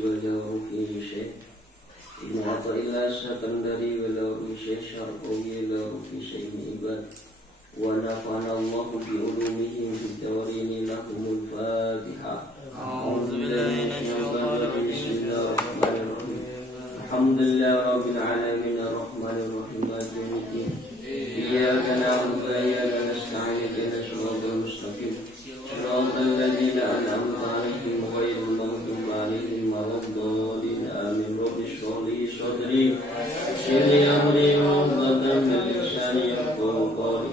walau fi syekh Ibnu Athaillah Sakandari walau fi syekh Syarqawi walau fi syekh ibad wa nafa'ana Allahu bi ulumihim fid dawarini lahumul Fatihah. A'udzu billahi minasyaitonir rajim. Bismillahirrahmanirrahim. Alhamdulillahi rabbil alamin arrahmanir rahim maliki yaumiddin. Iyyaka na'budu wa iyyaka nasta'in ihdinas siratal mustaqim. Shiratal ladzina an'amta 'alaihim ghairil maghdubi 'alaihim waladdallin. Amin. Rabbi shrah li sadri wa yassir li amri wahlul 'uqdatam min lisani yafqahu qawli.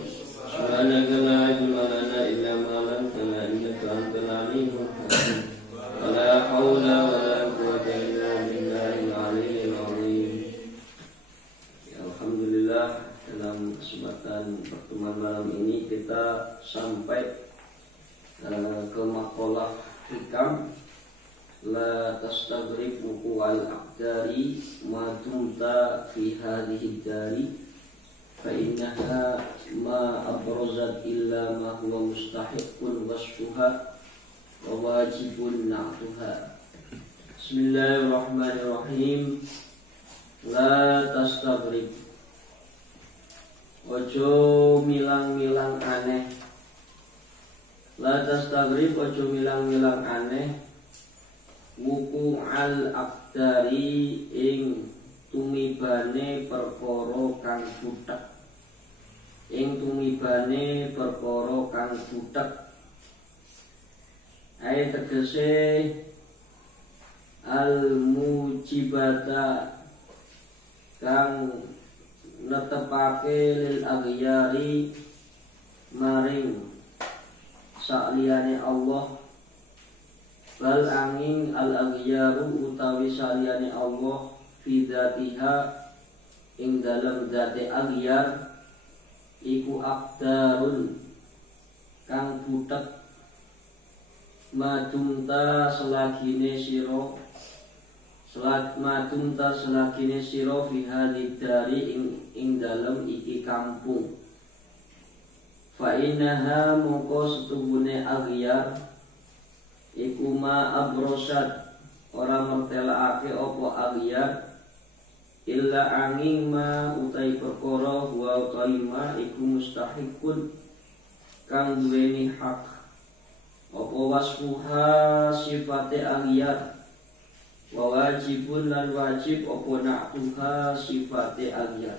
Subhanaka la ilma lana illa ma 'allamtana innaka antal 'alimul hakim. Wala haula wala quwwata illa billahil 'aliyyil 'azim. Ya alhamdulillah, dalam kesempatan pertemuan malam ini kita sampai ke maqalah hikam la tastaghrib wuqu'al aqdari ma dumta fi hadhihi dari fa innaha ma abrazat illa ma huwa mustahiqqun wasfuha wa wajibun na'tuha. Bismillahirrahmanirrahim. La tastaghrib, ojo milang-milang aneh. La tastaghrib, ojo milang-milang aneh. Wuku al aqdari ing tumibane perkara kang butek. Ing tumibane perkara kang butek. Ayat tegese al mujibata kang netepake lil aghyari maring sakliyane Allah. Bal angin al aghyaru utawi saliyane Allah fi dzatiha ing dalam dzate aghyar iku aqdarun kang butek madumta selagine sira madumta selagine sira fi hadidari ing dalam iki kampung. Fa innaha moko setuhune aghyar iku ma abrosat ora mertelake apa aghyar illa angin ma utai perkara wa utaima iku mustahiqun kang duweni hak apa wasfuha sifate aghyar wa wajibun lan wajib apa na'tuha sifate aghyar.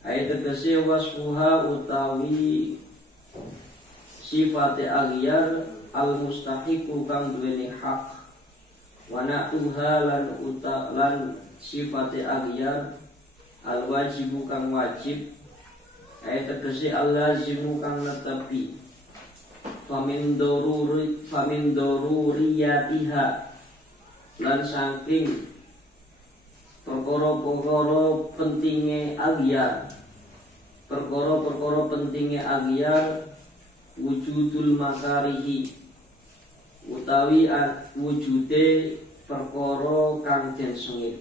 Ayat tegese wasfuha utawi sifate aghyar al mustahiqu kang duweni hak wa na'tuha lan sifate aghyar al wajibu kang wajib. Ayat tegese al lazimu kang netepi famin daruriyatiha lan saking perkara-perkara pentinge aghyar. Perkara-perkara pentinge aghyar wujudul makarihi utawi wujude perkara kang den sengit.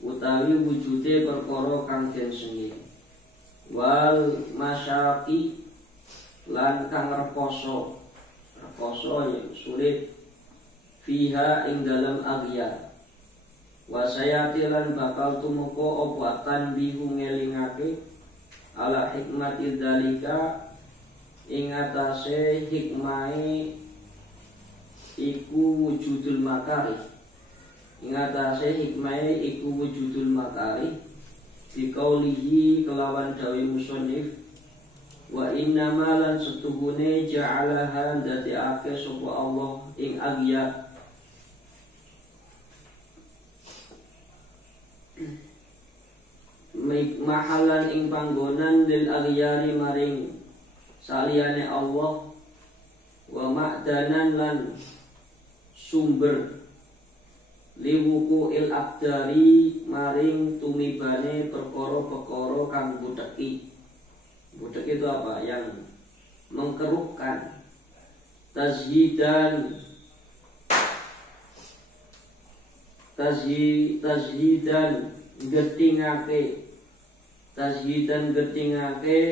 Utawi wujude perkara kang den sengit. Wal masyaqi lan kang rekoso yang sulit fiha ing dalam aghyar. Wa sayati lan bakal tumeka apa tanbihu ngelingake ala hikmati dzalika ing atase hikmahe iku wujudul makarih. Ing atase hikmahe iku wujudul makarih biqaulihi kelawan dawe musannif wa innama lan setuhune ja'alaha dadekake sapa Allah ing aghyar mahalan ing panggonan lil aghyari maring saliyane Allah wa ma'danan lan sumber liwuku il aqdari maring tumibane perkara-perkara kang buteki. Butek itu apa? Yang mengkeruhkan. Tazhidan getingake. Tazhidan getingake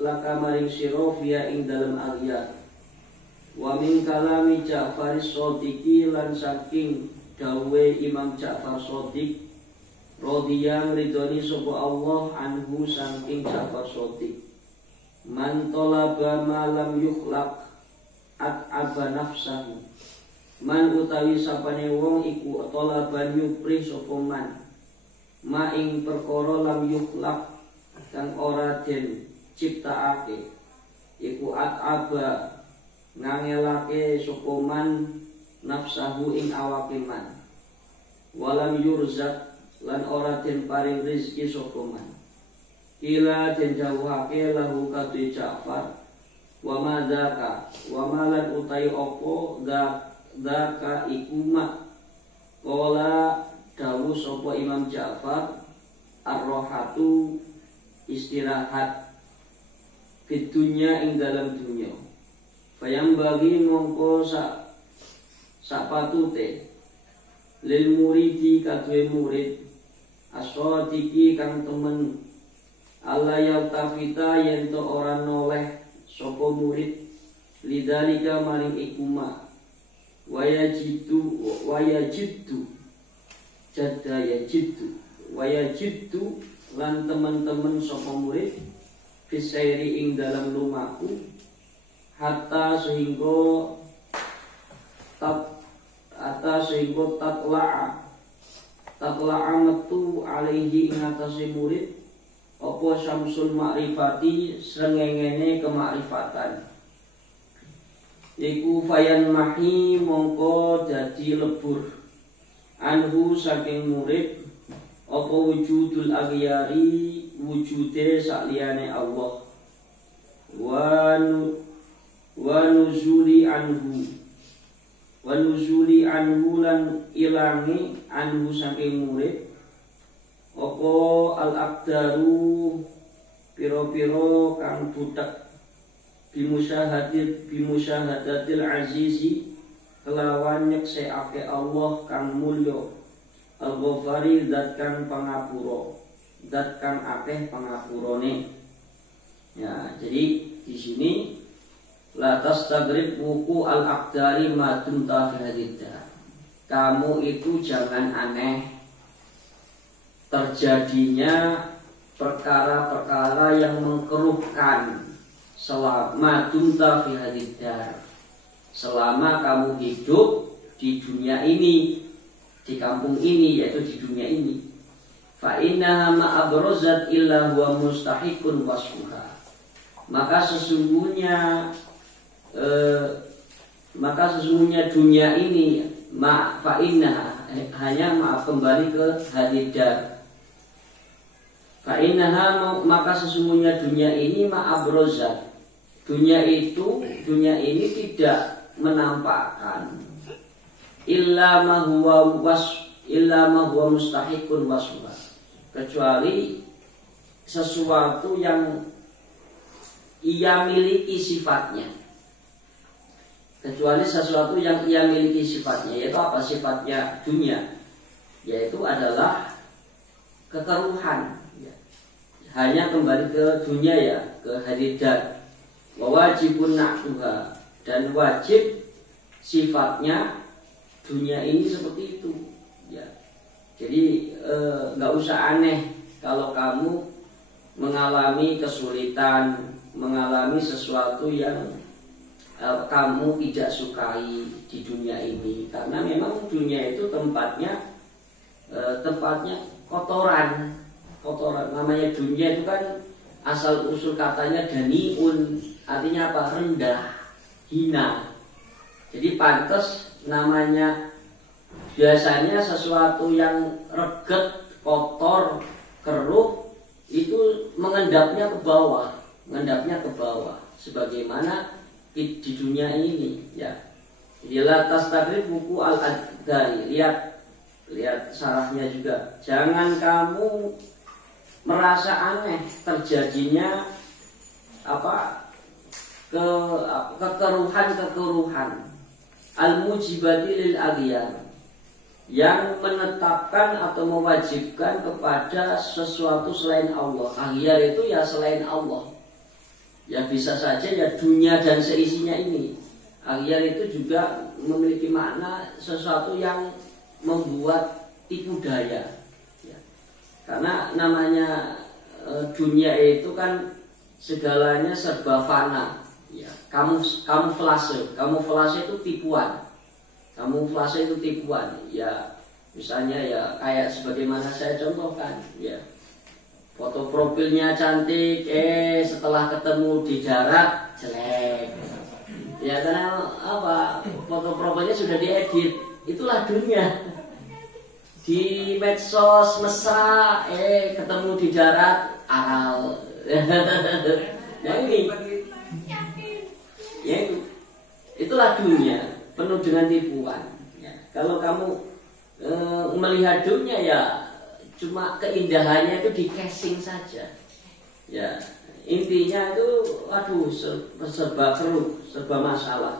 laka maring sira fiya ing dalam aghyar. Wa min kalami Ja'far Shadiqi lan saking dawe Imam Ja'far Shadiq radhiyallahu ridhoni sapa Allah anhu saking Ja'far Shadiq. Man talaba ma lam yukhlaq at'aba nafsahu. Man utawi sapane wong iku talaban nyupri sapa man ma ing perkara lam yukhlaq kang ora den ciptaake iku at'aba ngangelake sapa man nafsahu ing awake man walam yurzak lan ora den paring rezeki sapa man ila den jauhake lahu kadhe Ja'far wa madzaka wa malan utai opo dzaka iku mak qala dawuh sapa Imam Ja'far ar-rohatu istirahat fitunya ing dalam dunya fayam bagi mongko sak patute lil muridi kadue murid asodiki kang temen Allah yautafita yen to ora noleh sapa murid lidzalika maring ikuma wayajiddu jadda yajiddu lan teman-teman sapa murid fisairi ing dalam lumaku hatta sehingga tatla'a metu alaihi ing atase murid apa syamsul ma'rifati srengengene kemakrifatan iku fayan mahi mongko dadi lebur anhu saking murid apa wujudul aghyari wujude sakliyane Allah wa nuzuli anhu lan ilangi anhu saking murid apa al-aqdaru piro-piro kang budak bimusyahadatil azizi kelawan nyekseake Allah kang mulya al-ghafari zat kang pangapura zat kang akeh pangapurane. Ya, jadi di sini la tastagrib wuku al-aqdari ma dumta fi hadidda. Kamu itu jangan aneh terjadinya perkara-perkara yang mengkeruhkan selama dumta fi hadidda. Selama kamu hidup di dunia ini, di kampung ini, yaitu di dunia ini. Fa innaha ma abrozat illa huwa mustahiqun wasfuha. Maka sesungguhnya dunia ini fa innaha hanya maaf kembali ke hadidar. Fa innaha maka sesungguhnya dunia ini ma abrozat. Dunia ini tidak menampakkan illa ma huwa mustahiqun wasfuha, kecuali sesuatu yang ia miliki sifatnya. Kecuali sesuatu yang ia miliki sifatnya. Yaitu apa sifatnya dunia? Yaitu adalah kekeruhan. Hanya kembali ke dunia ya, ke hadidat. Wajibun na'tuha, dan wajib sifatnya dunia ini seperti itu ya. Jadi nggak usah aneh kalau kamu mengalami kesulitan, mengalami sesuatu yang kamu tidak sukai di dunia ini, karena memang dunia itu tempatnya kotoran. Namanya dunia itu kan asal usul katanya daniun, artinya apa? Rendah, hina. Jadi pantas namanya biasanya sesuatu yang reget, kotor, keruh itu mengendapnya ke bawah, sebagaimana di dunia ini ya. Jadi la tastagrib buku al-adhari, lihat sarahnya juga. Jangan kamu merasa aneh terjadinya kekeruhan al-mujibati lil aghyar, yang menetapkan atau mewajibkan kepada sesuatu selain Allah. Aghyar itu ya selain Allah. Ya bisa saja ya dunia dan seisinya ini, Aghyar itu juga memiliki makna sesuatu yang membuat tipu daya ya. Karena namanya dunia itu kan segalanya serba fana ya. Kamuflase itu tipuan. Kamuflase itu tipuan ya. Misalnya ya kayak sebagaimana saya contohkan ya. Foto profilnya cantik, setelah ketemu di darat jelek. Ya karena apa? Foto profilnya sudah diedit. Itulah dunia. Di medsos mesra, ketemu di darat aral. Nah ini, ya itulah dunia penuh dengan tipuan. Ya, kalau kamu melihat dunia ya cuma keindahannya itu di casing saja. Ya. Intinya itu serba keruh, serba masalah.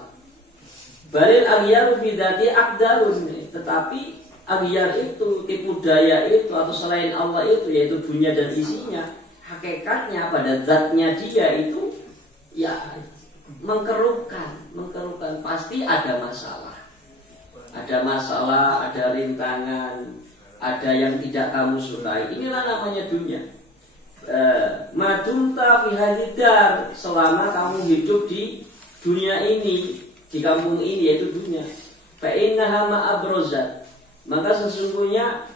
Balil aghyaru fi dzati aqdarun, tetapi aghyar itu, tipu daya itu atau selain Allah itu yaitu dunia dan isinya, hakikatnya pada zatnya dia itu ya mengkeruhkan, pasti ada masalah. Ada masalah, ada rintangan, ada yang tidak kamu sukai. Inilah namanya dunia. Madumta fi hadidar, selama kamu hidup di dunia ini, di kampung ini yaitu dunia. Fa innaha ma'abrozat, maka sesungguhnya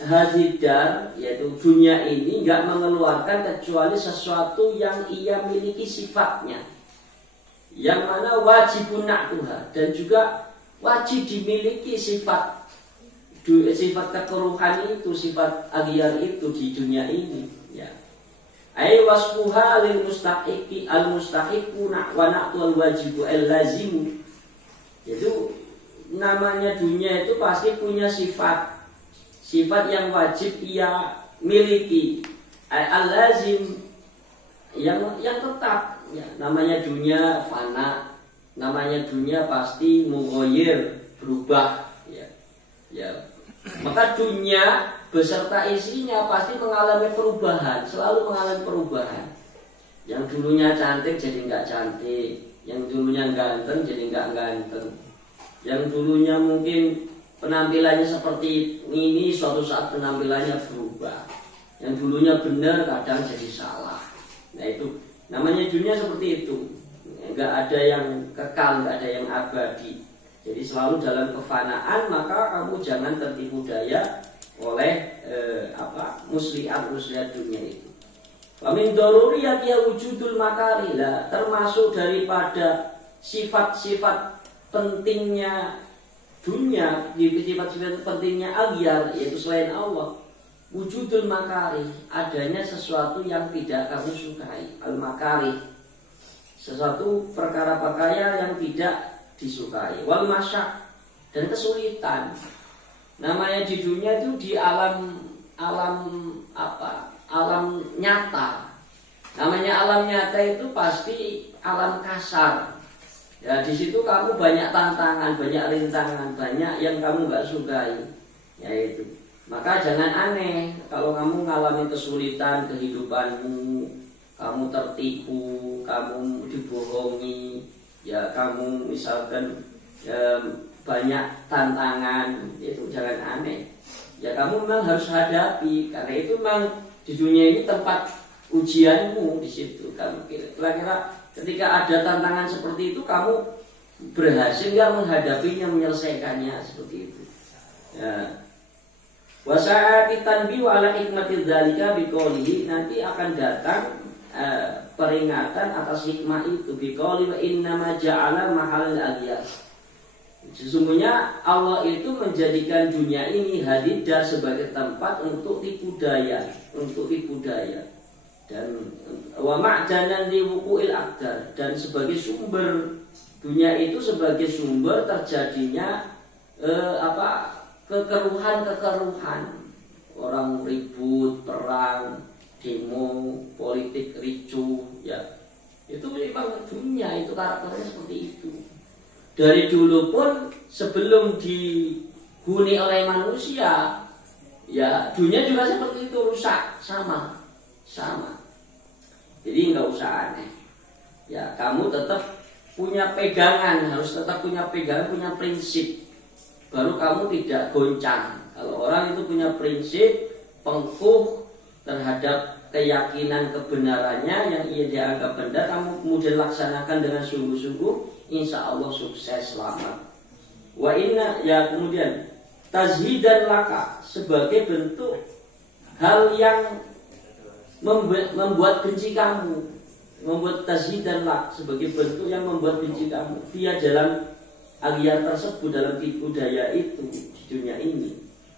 hadidar yaitu dunia ini enggak mengeluarkan kecuali sesuatu yang ia miliki sifatnya, yang mana wajibun na'tuha, dan juga wajib dimiliki sifat kekeruhan itu, sifat aghyar itu di dunia ini ya. Ai wasfuha lil mustahiqi al mustahiquna wa na'tul wajibu al lazimu. Itu namanya dunia itu pasti punya sifat yang wajib ia miliki, al lazim yang tetap ya. Namanya dunia fana, namanya dunia pasti mughayyir, berubah ya. Ya. Maka dunia beserta isinya pasti mengalami perubahan, selalu mengalami perubahan. Yang dulunya cantik jadi nggak cantik, yang dulunya ganteng jadi nggak ganteng, yang dulunya mungkin penampilannya seperti ini suatu saat penampilannya berubah, yang dulunya benar kadang jadi salah. Nah itu namanya dunia seperti itu, nggak ada yang kekal, nggak ada yang abadi. Jadi selalu dalam kefanaan, maka kamu jangan tertipu daya oleh muslihat dunia itu. Wamin daruriyat ya wujudul makarilah, termasuk daripada sifat-sifat pentingnya dunia, sifat-sifat pentingnya aghyar yaitu selain Allah, wujudul makari, adanya sesuatu yang tidak kamu sukai, al makari, sesuatu perkara-perkara yang tidak disukai, wal masyak, dan kesulitan. Namanya di dunia itu di alam nyata. Namanya alam nyata itu pasti alam kasar. Ya di situ kamu banyak tantangan, banyak rintangan, banyak yang kamu nggak sukai. Yaitu, maka jangan aneh kalau kamu mengalami kesulitan kehidupanmu, kamu tertipu, kamu dibohongi. Ya kamu misalkan banyak tantangan, itu jangan aneh. Ya kamu memang harus hadapi, karena itu memang di dunia ini tempat ujianmu di situ. Kamu kira-kira ketika ada tantangan seperti itu kamu berhasil nggak menghadapinya, menyelesaikannya seperti itu. Ya. Wasa'ati tanbihu ala hikmatil dzalika biqoulihi, nanti akan datang peringatan atas hikmah itu biqauli wa innama ja'ala mahalal aghyar. Sesungguhnya Allah itu menjadikan dunia ini hadidar sebagai tempat untuk tipu daya, dan wa ma'danan li wuqu'il aqdar, dan sebagai sumber, dunia itu sebagai sumber terjadinya kekeruhan, orang ribut, perang, demo, politik ricuh, ya itu memang dunia itu karakternya seperti itu. Dari dulu pun sebelum dihuni oleh manusia, ya dunia juga seperti itu, rusak, sama. Jadi nggak usah aneh. Ya kamu tetap punya pegangan, harus tetap punya pegangan, punya prinsip. Baru kamu tidak goncang. Kalau orang itu punya prinsip, pengkuh terhadap keyakinan kebenarannya yang ia dianggap benar, kamu kemudian laksanakan dengan sungguh-sungguh, insya Allah sukses, selamat. Wa inna, ya kemudian tazhidan laka, sebagai bentuk hal yang membuat benci kamu, membuat tazhidan lak, sebagai bentuk yang membuat benci kamu via dalam aliyah tersebut, dalam tipu daya itu di dunia ini.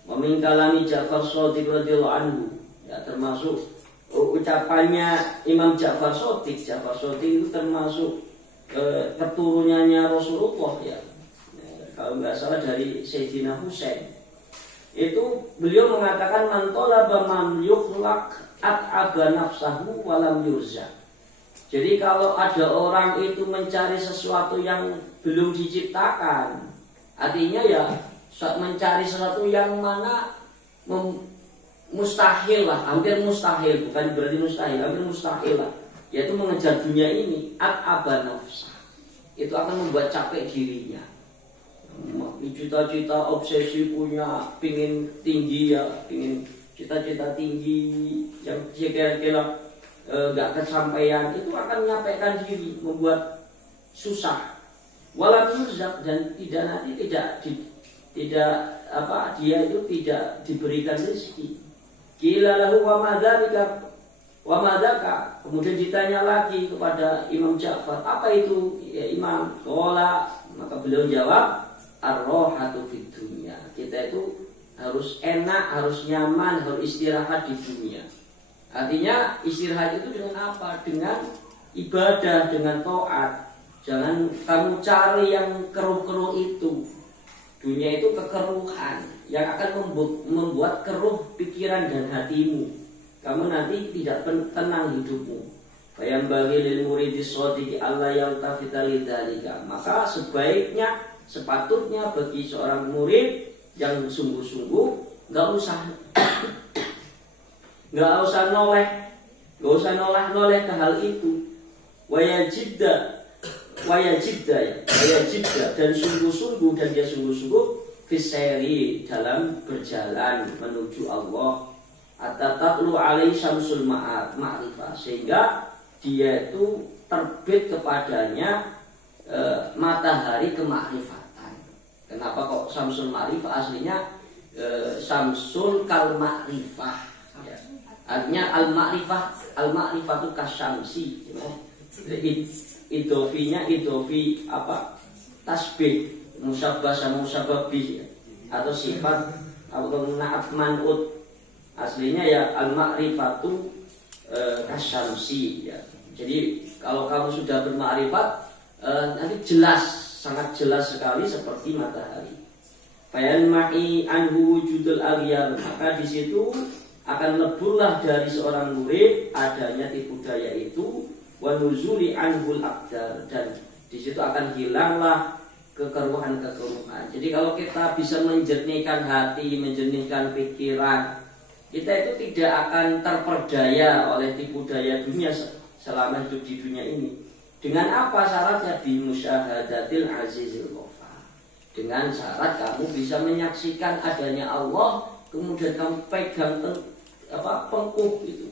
Wa min kalami Ja'far Shadiq radhiyallahu anhu, ya termasuk ucapannya Imam Ja'far Shadiq. Ja'far Shadiq itu termasuk keturunannya Rasulullah, ya. Kalau nggak salah dari Sayyidina Husain. Itu beliau mengatakan man talaba man yukhlaq at'aba nafsahu walam yurza. Jadi kalau ada orang itu mencari sesuatu yang belum diciptakan, artinya ya mencari sesuatu yang mana mustahil lah, hampir mustahil, bukan berarti mustahil, hampir mustahil lah, yaitu mengejar dunia ini, at'aba nafsah, itu akan membuat capek dirinya. Cita-cita obsesi punya, pingin tinggi ya, pingin cita-cita tinggi yang kira-kira nggak kesampaian, itu akan menyampaikan diri, membuat susah. Walam yurzaq, dan tidak nanti tidak apa, dia itu tidak diberikan rezeki. Qila lahu wa madzaka, kemudian ditanya lagi kepada Imam Ja'far, apa itu ya Imam? Qala, maka beliau jawab, ar-rohatu fid dunya. Kita itu harus enak, harus nyaman, harus istirahat di dunia. Artinya istirahat itu dengan apa? Dengan ibadah, dengan taat. Jangan kamu cari yang keruh-keruh itu. Dunia itu kekeruhan yang akan membuat keruh pikiran dan hatimu. Kamu nanti tidak tenang hidupmu. Bayang bagi lil muridi shadiqi Allah yang tafitali dalika. Maka sebaiknya, sepatutnya bagi seorang murid yang sungguh-sungguh nggak usah noleh ke hal itu. Wajibda dan sungguh-sungguh, dan dia sungguh-sungguh fiseri, dalam berjalan menuju Allah. Atatatlu alaihi syamsul ma'rifah, sehingga dia itu terbit kepadanya matahari kemakrifatan. Kenapa kok Syamsul Ma'rifah? Aslinya Syamsul kal ma'rifah, ya. Artinya al-ma'rifah itu kasyamsi, ya. Idofinya idofi apa? Tasbih, musabbah sama musabbabi, ya. Atau sifat atau na'at man'ut. Aslinya ya al-ma'rifatu kasyamsi, ya. Jadi kalau kamu sudah bermakrifat, nanti jelas, sangat jelas sekali seperti matahari. Bayan ma'i anhu wujudul aghyar, maka di situ akan leburlah dari seorang murid adanya tipu daya itu, wa nuzuli anhul aqdar, dan di situ akan hilanglah kekeruhan-kekeruhan. Jadi kalau kita bisa menjernihkan hati, menjernihkan pikiran, kita itu tidak akan terperdaya oleh tipu daya dunia selama hidup di dunia ini. Dengan apa syaratnya? Bi musyahadatil azizil ghafar. Dengan syarat kamu bisa menyaksikan adanya Allah, kemudian kamu pegang pengkuh itu.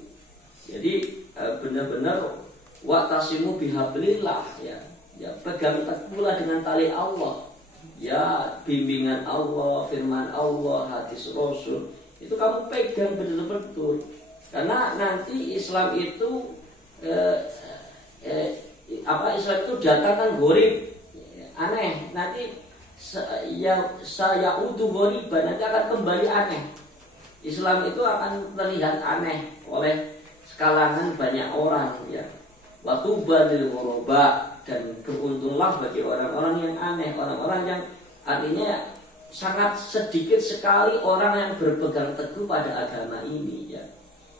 Jadi benar-benar wa'tasimu bihablillah, ya. Ya, pegang teguhlah dengan tali Allah. Ya, bimbingan Allah, firman Allah, hadis Rasul. Itu kamu pegang betul-betul. Karena nanti Islam itu Islam itu datang kan gharib, aneh. Nanti saya utuh ghariban, nanti akan kembali aneh. Islam itu akan terlihat aneh oleh sekalangan banyak orang, ya. Wa tuba lil ghuraba, dan beruntunglah bagi orang-orang yang aneh, orang-orang yang artinya sangat sedikit sekali orang yang berpegang teguh pada agama ini, ya.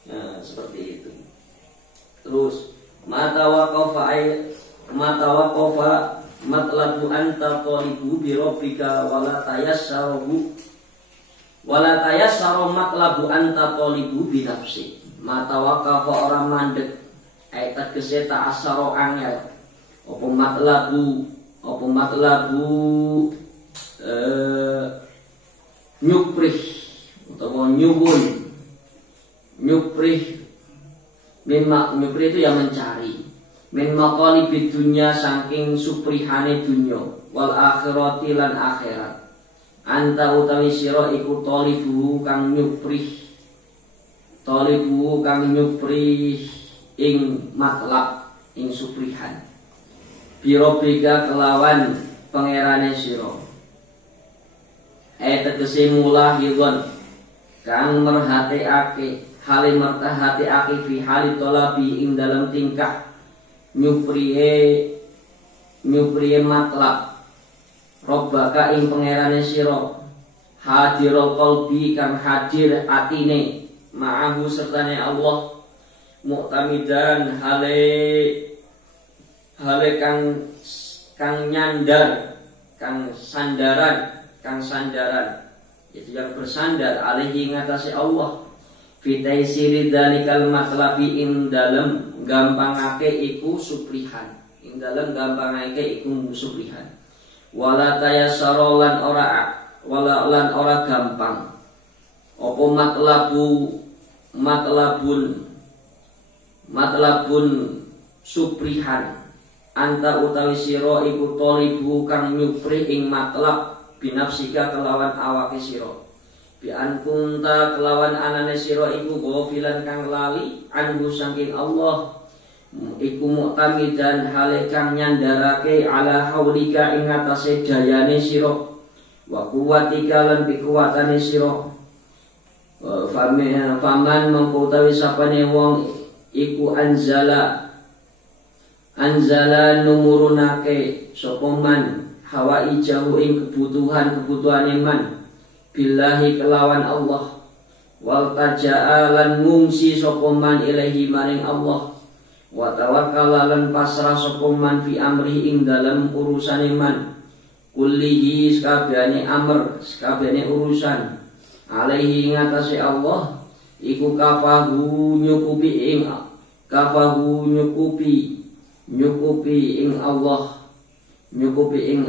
Nah, seperti itu. Terus mata waqafa matlabu anta qalibu bi rabbika wala tayassaru matlabu anta qalibu bi nafsi. Mata waqafa orang mandek, tegese ta'assaro angel Apa matlabu nyuprih utawa nyuprih nyuprih itu yang mencari min maqalibid dunya saking suprihane dunya wal akhirati lan akhirat. Anta utawi sira iku talibu kang nyuprih ing matlab ing suprihan birobika kelawan pangerane sira. Tegese mulahidon kang merhatiake hale merhatiake fi hali talabi ing dalam tingkah nyuprihe matlab robbaka ing pangerane sira hadirul qalbi kang hadir atine ma'ahu sertane Allah mu'tamidan hale kang nyandar kang sandaran itu yang bersandar alaihi ngatasi Allah fitaisiri dalikal matlabi ing dalem gampangake iku suprihan wala tayasarolan lan ora gampang apa matlabun suprihan anta utawi sira iku talibu kang nyupri ing matlab binafsika kelawan awake sira bi ankunta kelawan anane sira iku ghafilan kang lali anhu saking Allah iku mu'tamidan hale kang nyandarake ala haulika ing atase dayane sira wa quwwatika lan bikuwatane sira. Faman mengko utawi sapane wong iku anzala numurunake sapa man hawa ijahu ing kebutuhan man billahi kelawan Allah wal taja'a lan ngungsi sapa man ilahi maring Allah wa tawakkala lan pasrah sapa man fi amri ing dalam urusane man kullihi sakabehane sakabehane urusan alaihi ngatasi Allah iku kafahu nyukupi ing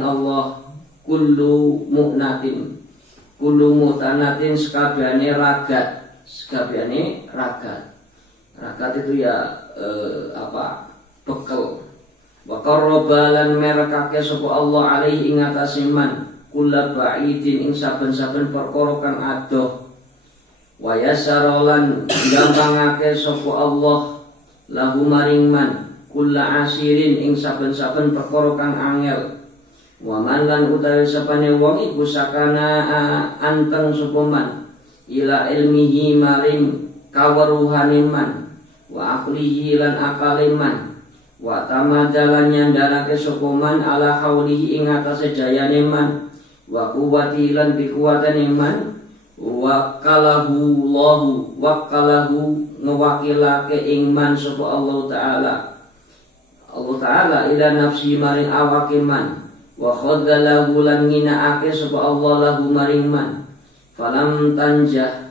Allah kullu mu'tanatin sakabehane ragat itu ya bekal wa qarraba lan merekake sapa Allah alaihi ing atase man kula ba'idin ing saben-saben perkara kang adoh wa yasarolan gampangake sapa Allah lahu maring man kula asirin ing saben-saben perkara kang angel wa man lan utawi sapane wong iku sakana anteng sapa man ila ilmihi maring kaweruhane man wa aqlihi lan akale man wa tamadalan nyandarake sapa man ala haulihi ing atase dayane man wa quwwati lan bikuwatane man wakalahu ngewakilake ing man sapa Allah taala ila nafsi maring awake man wa khadzalahu lan nginaake sapa Allah lahu maring man falam tanjah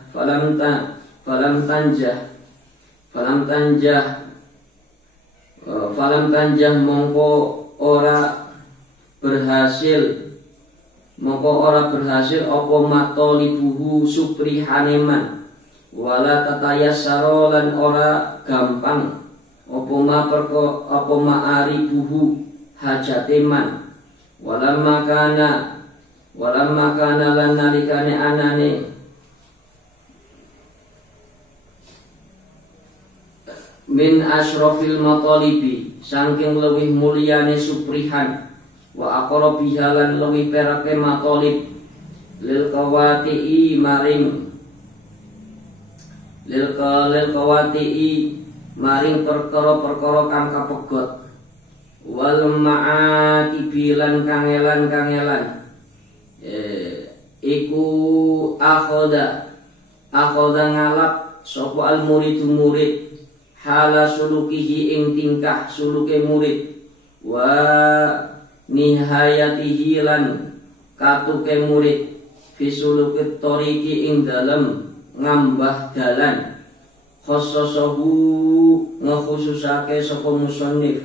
mongko ora berhasil apa matolibuhu suprihane man wala tatayasaro lan ora gampang apa ma'aribuhu hajate man walamma kana lan nalikane anane min asyrafil matalibi saking luwih mulyane suprihan wa aqrabiha lan luwih perake matalib lil qawati maring perkara-perkara kang kapegot wal ma'atibi lan kangelan iku akhoda ngalap sapa al murid hala sulukihi ing tingkah suluke murid wa nihayatihi lan katuke murid fi sulukit tariqi ing dalem ngambah dalan khossosahu ngekhususake sapa musannif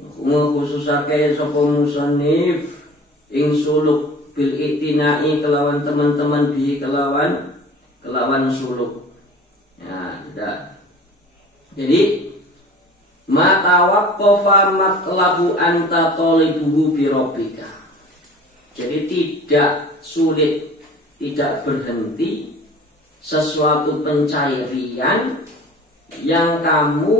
Mengkhususake sapa musannif ing suluk bil itinai kelawan teman-teman bi kelawan suluk. Ya, sudah. Jadi mata waqqafa matlabu anta talibuhu bi rabbika. Jadi tidak sulit, tidak berhenti sesuatu pencarian yang kamu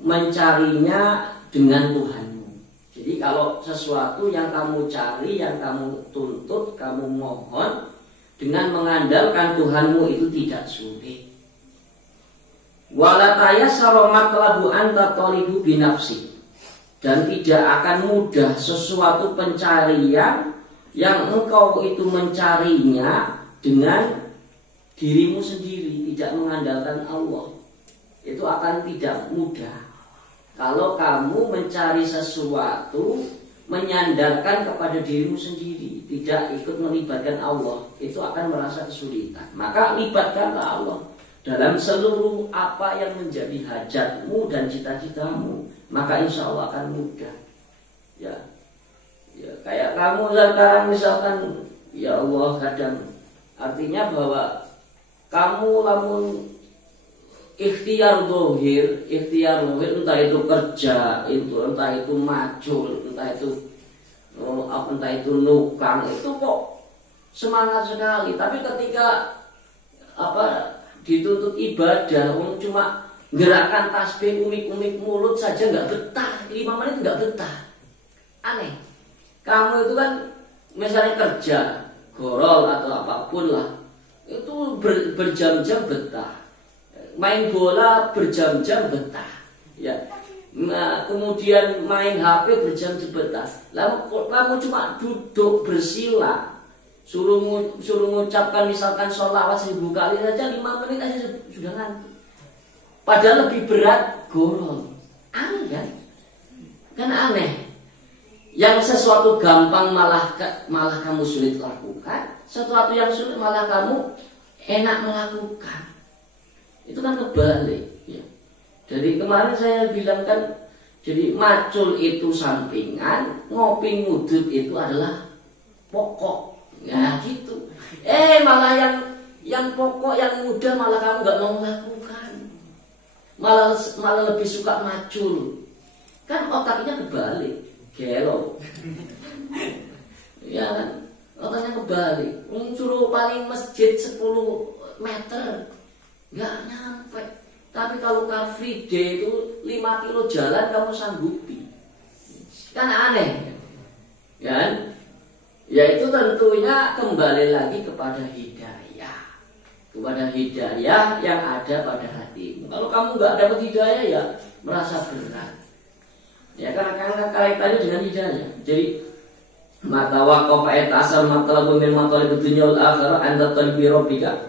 mencarinya dengan Tuhanmu. Jadi kalau sesuatu yang kamu cari, yang kamu tuntut, kamu mohon dengan mengandalkan Tuhanmu itu tidak sulit. Wala tayassara matlabu anta talibu binafsi. Dan tidak akan mudah sesuatu pencarian yang engkau itu mencarinya dengan dirimu sendiri, tidak mengandalkan Allah. Itu akan tidak mudah. Kalau kamu mencari sesuatu menyandarkan kepada dirimu sendiri, tidak ikut melibatkan Allah, itu akan merasa kesulitan. Maka libatkanlah Allah dalam seluruh apa yang menjadi hajatmu dan cita-citamu, maka insya Allah akan mudah. Ya, kayak kamu sekarang misalkan, ya Allah kadang, artinya bahwa kamu lamun ikhtiar dohir entah itu kerja, entah itu macul, entah itu nukang, itu kok semangat sekali. Tapi ketika dituntut ibadah, cuma gerakan tasbih umik-umik mulut saja nggak betah, 5 menit nggak betah. Aneh. Kamu itu kan misalnya kerja, gorol atau apapun lah, itu berjam-jam betah. Main bola berjam-jam betah. Ya. Nah, kemudian main HP berjam-jam betah. Kamu cuma duduk bersila, suruh mengucapkan misalkan sholawat 1000 kali saja 5 menit aja sudah ngantuk. Padahal lebih berat gorol. Aneh kan? Kan aneh. Yang sesuatu gampang malah kamu sulit lakukan, sesuatu yang sulit malah kamu enak melakukan. Itu kan kebalik. Ya. Jadi kemarin saya bilang kan, jadi macul itu sampingan, ngopi ngudut itu adalah pokok. Ya gitu. Malah yang pokok, yang mudah malah kamu nggak mau melakukan. Malah lebih suka macul. Kan otaknya kebalik. Gelo. Ya kan, otaknya kebalik. Suruh paling masjid 10 meter nggak nyampe. Tapi kalau car free day itu 5 kilo jalan kamu sanggupi. Kan aneh. Kan? Ya itu tentunya kembali lagi kepada hidayah. Kepada hidayah yang ada pada hatimu. Kalau kamu nggak dapat hidayah ya merasa berat. Ya karena kaitannya dengan hidayah. Jadi mata waqafa etasal matlabu min matalib dunya wal akhirah anta talibi rabbika.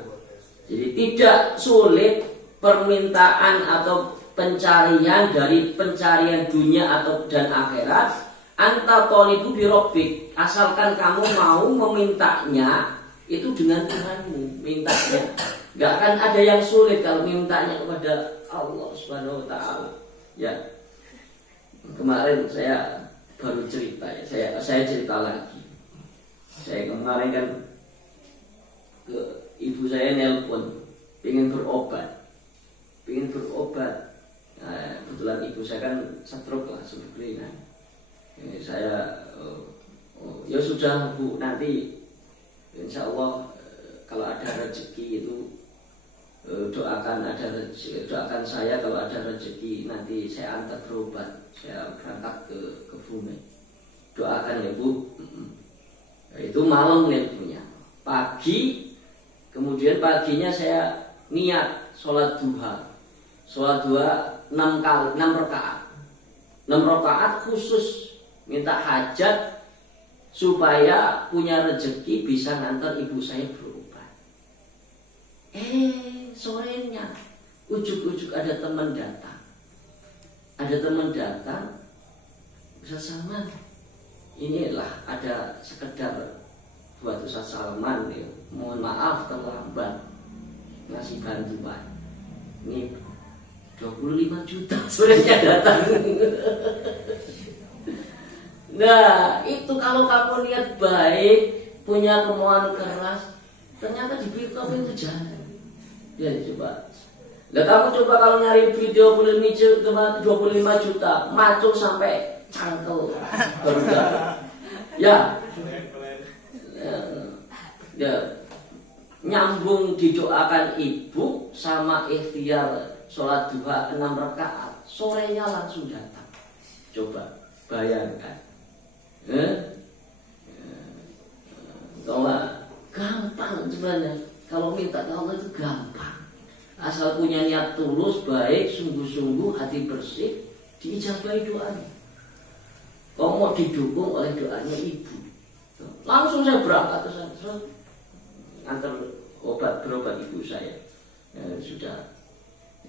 Jadi tidak sulit permintaan atau pencarian dari pencarian dunia atau dan akhirat anta talibu bi rabbik, asalkan kamu mau memintanya itu dengan Tuhanmu, mintanya. Enggak akan ada yang sulit kalau mintanya kepada Allah Subhanahu wa taala. Ya. Kemarin saya baru cerita ya, saya cerita lagi. Saya kemarin kan ke ibu saya nelpon, pengen berobat. Nah, kebetulan ibu saya kan stroke lah sebetulnya. Saya ya sudah Bu, nanti insya Allah kalau ada rezeki itu doakan saya kalau ada rezeki nanti saya antar berobat, saya berangkat ke Brunei. Doakan ya Bu. Itu malam punya. Pagi, kemudian paginya saya niat sholat duha 6 rakaat. 6 rakaat khusus minta hajat supaya punya rezeki bisa ngantar ibu saya berobat. Sorenya ujuk-ujuk ada teman datang. Ustaz Salman, inilah ada sekedar buat Ustaz Salman ya. Mohon maaf terlambat ngasih bantuan. Ini 25 juta sorenya datang. Nah, itu kalau kamu niat baik, punya kemauan keras, ternyata di BitCop itu jalan. Ya coba. Nah, kamu coba kalau nyari video 25 juta, macul sampai cangkel baru dapat. Ya. Ya. Nyambung didoakan ibu sama ikhtiar sholat duha 6 rakaat, sorenya langsung datang. Coba bayangkan. Kalau gampang sebenarnya, kalau minta ke Allah itu gampang. Asal punya niat tulus, baik, sungguh-sungguh, hati bersih, diijabahi doanya. Kau mau didukung oleh doanya ibu, langsung saya berangkat ke sana, antar berobat ibu saya. Sudah,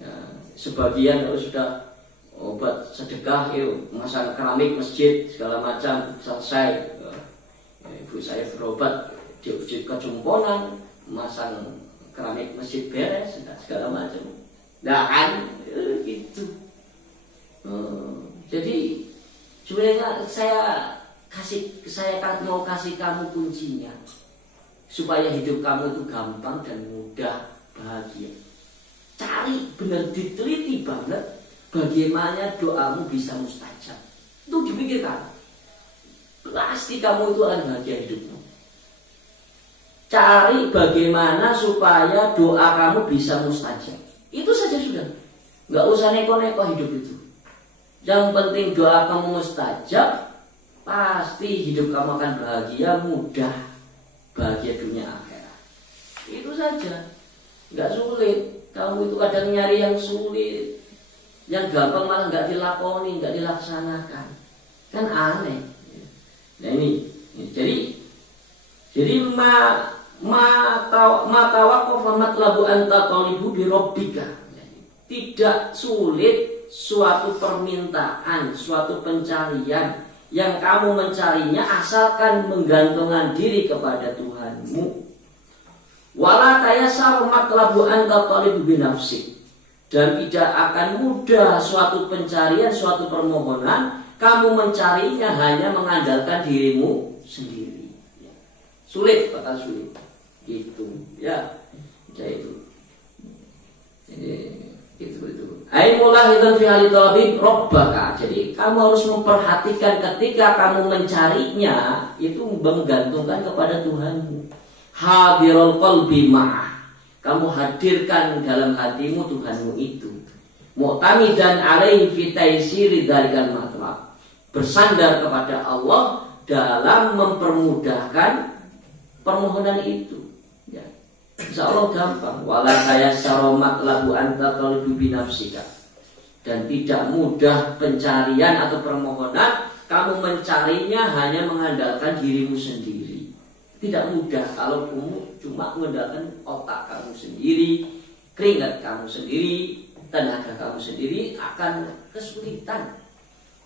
ya, sebagian sudah obat sedekah, masang keramik masjid segala macam selesai. Ibu saya berobat di Kejumponan, masang keramik masjid beres segala macam. Nah kan gitu. Jadi sebenarnya saya mau kasih kamu kuncinya supaya hidup kamu itu gampang dan mudah bahagia. Cari benar, diteliti banget bagaimana doamu bisa mustajab. Itu dipikirkan. Pasti kamu itu akan bahagia hidupmu. Cari bagaimana supaya doa kamu bisa mustajab. Itu saja sudah. Nggak usah neko-neko hidup itu. Yang penting doa kamu mustajab, pasti hidup kamu akan bahagia, mudah, bahagia dunia akhirat. Itu saja. Nggak sulit. Kamu itu kadang nyari yang sulit, yang gampang malah nggak dilakoni, nggak dilaksanakan. Kan aneh. Nah ini jadi matawaqafa matlabu anta talibu bi rabbika. Tidak sulit suatu permintaan, suatu pencarian yang kamu mencarinya asalkan menggantungkan diri kepada Tuhanmu. Wala tayassar matlabu anta talibu bi nafsik. Dan tidak akan mudah suatu pencarian, suatu permohonan kamu mencarinya hanya mengandalkan dirimu sendiri. Sulit, bakal sulit. Gitu, ya. Itu. Aimulah itu fi hali talabi rabbaka. Jadi kamu harus memperhatikan ketika kamu mencarinya itu menggantungkan kepada Tuhanmu. Hadirul qalbi ma'ah. Kamu hadirkan dalam hatimu Tuhanmu itu. Mu'tamidan alaihi fi taysiri dzalikal matlab. Bersandar kepada Allah dalam mempermudahkan permohonan itu. Ya. Insya Allah gampang. Wala tayassara matlabu anta talibu bi nafsika. Dan tidak mudah pencarian atau permohonan kamu mencarinya hanya mengandalkan dirimu sendiri. Tidak mudah kalau kamu cuma mengandalkan otak kamu sendiri, keringat kamu sendiri, tenaga kamu sendiri, akan kesulitan.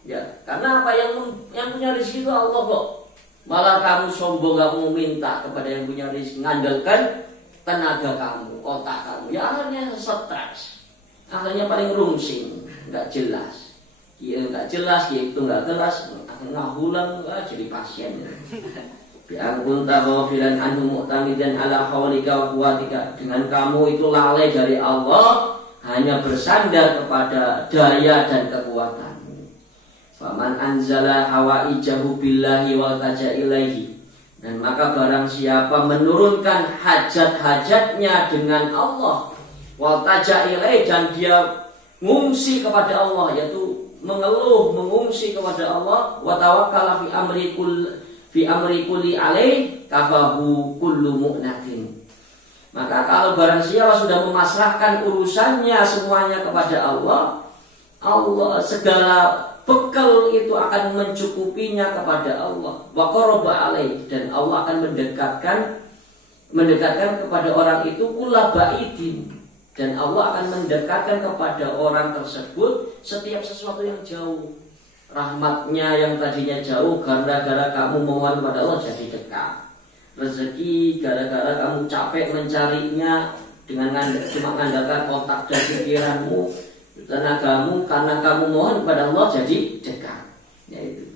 Ya, karena apa yang punya rezeki itu Allah kok. Malah kamu sombong, kamu minta kepada yang punya rezeki, mengandalkan tenaga kamu, otak kamu. Ya akhirnya stres, akhirnya paling rungsing, nggak jelas. Iya nggak jelas, itu nggak jelas, akhirnya hulang, jadi pasien. Bi'angkun taghafilan anhu mu'tamidan ala hawlika wa quwwatika. Dengan kamu itu lalai dari Allah, hanya bersandar kepada daya dan kekuatanmu. Faman anzala hawaijahu billahi wal taja ilaihi. Dan maka barang siapa menurunkan hajat-hajatnya dengan Allah, wal taja ilaihi, dan dia ngungsi kepada Allah, yaitu mengeluh, mengungsi kepada Allah, wa tawakkala fi amri kulli alaih kafahu kullu mu'natin. Maka kalau barang siapa sudah memasrahkan urusannya semuanya kepada Allah, Allah segala bekal itu akan mencukupinya kepada Allah. Wa qaraba alaih, dan Allah akan mendekatkan kepada orang itu kula ba'idin, dan Allah akan mendekatkan kepada orang tersebut setiap sesuatu yang jauh. Rahmatnya yang tadinya jauh gara-gara kamu mohon kepada Allah jadi dekat. Rezeki gara-gara kamu capek mencarinya dengan cuma mengandalkan otak dan pikiranmu, tenagamu, karena kamu mohon kepada Allah jadi dekat. Yaitu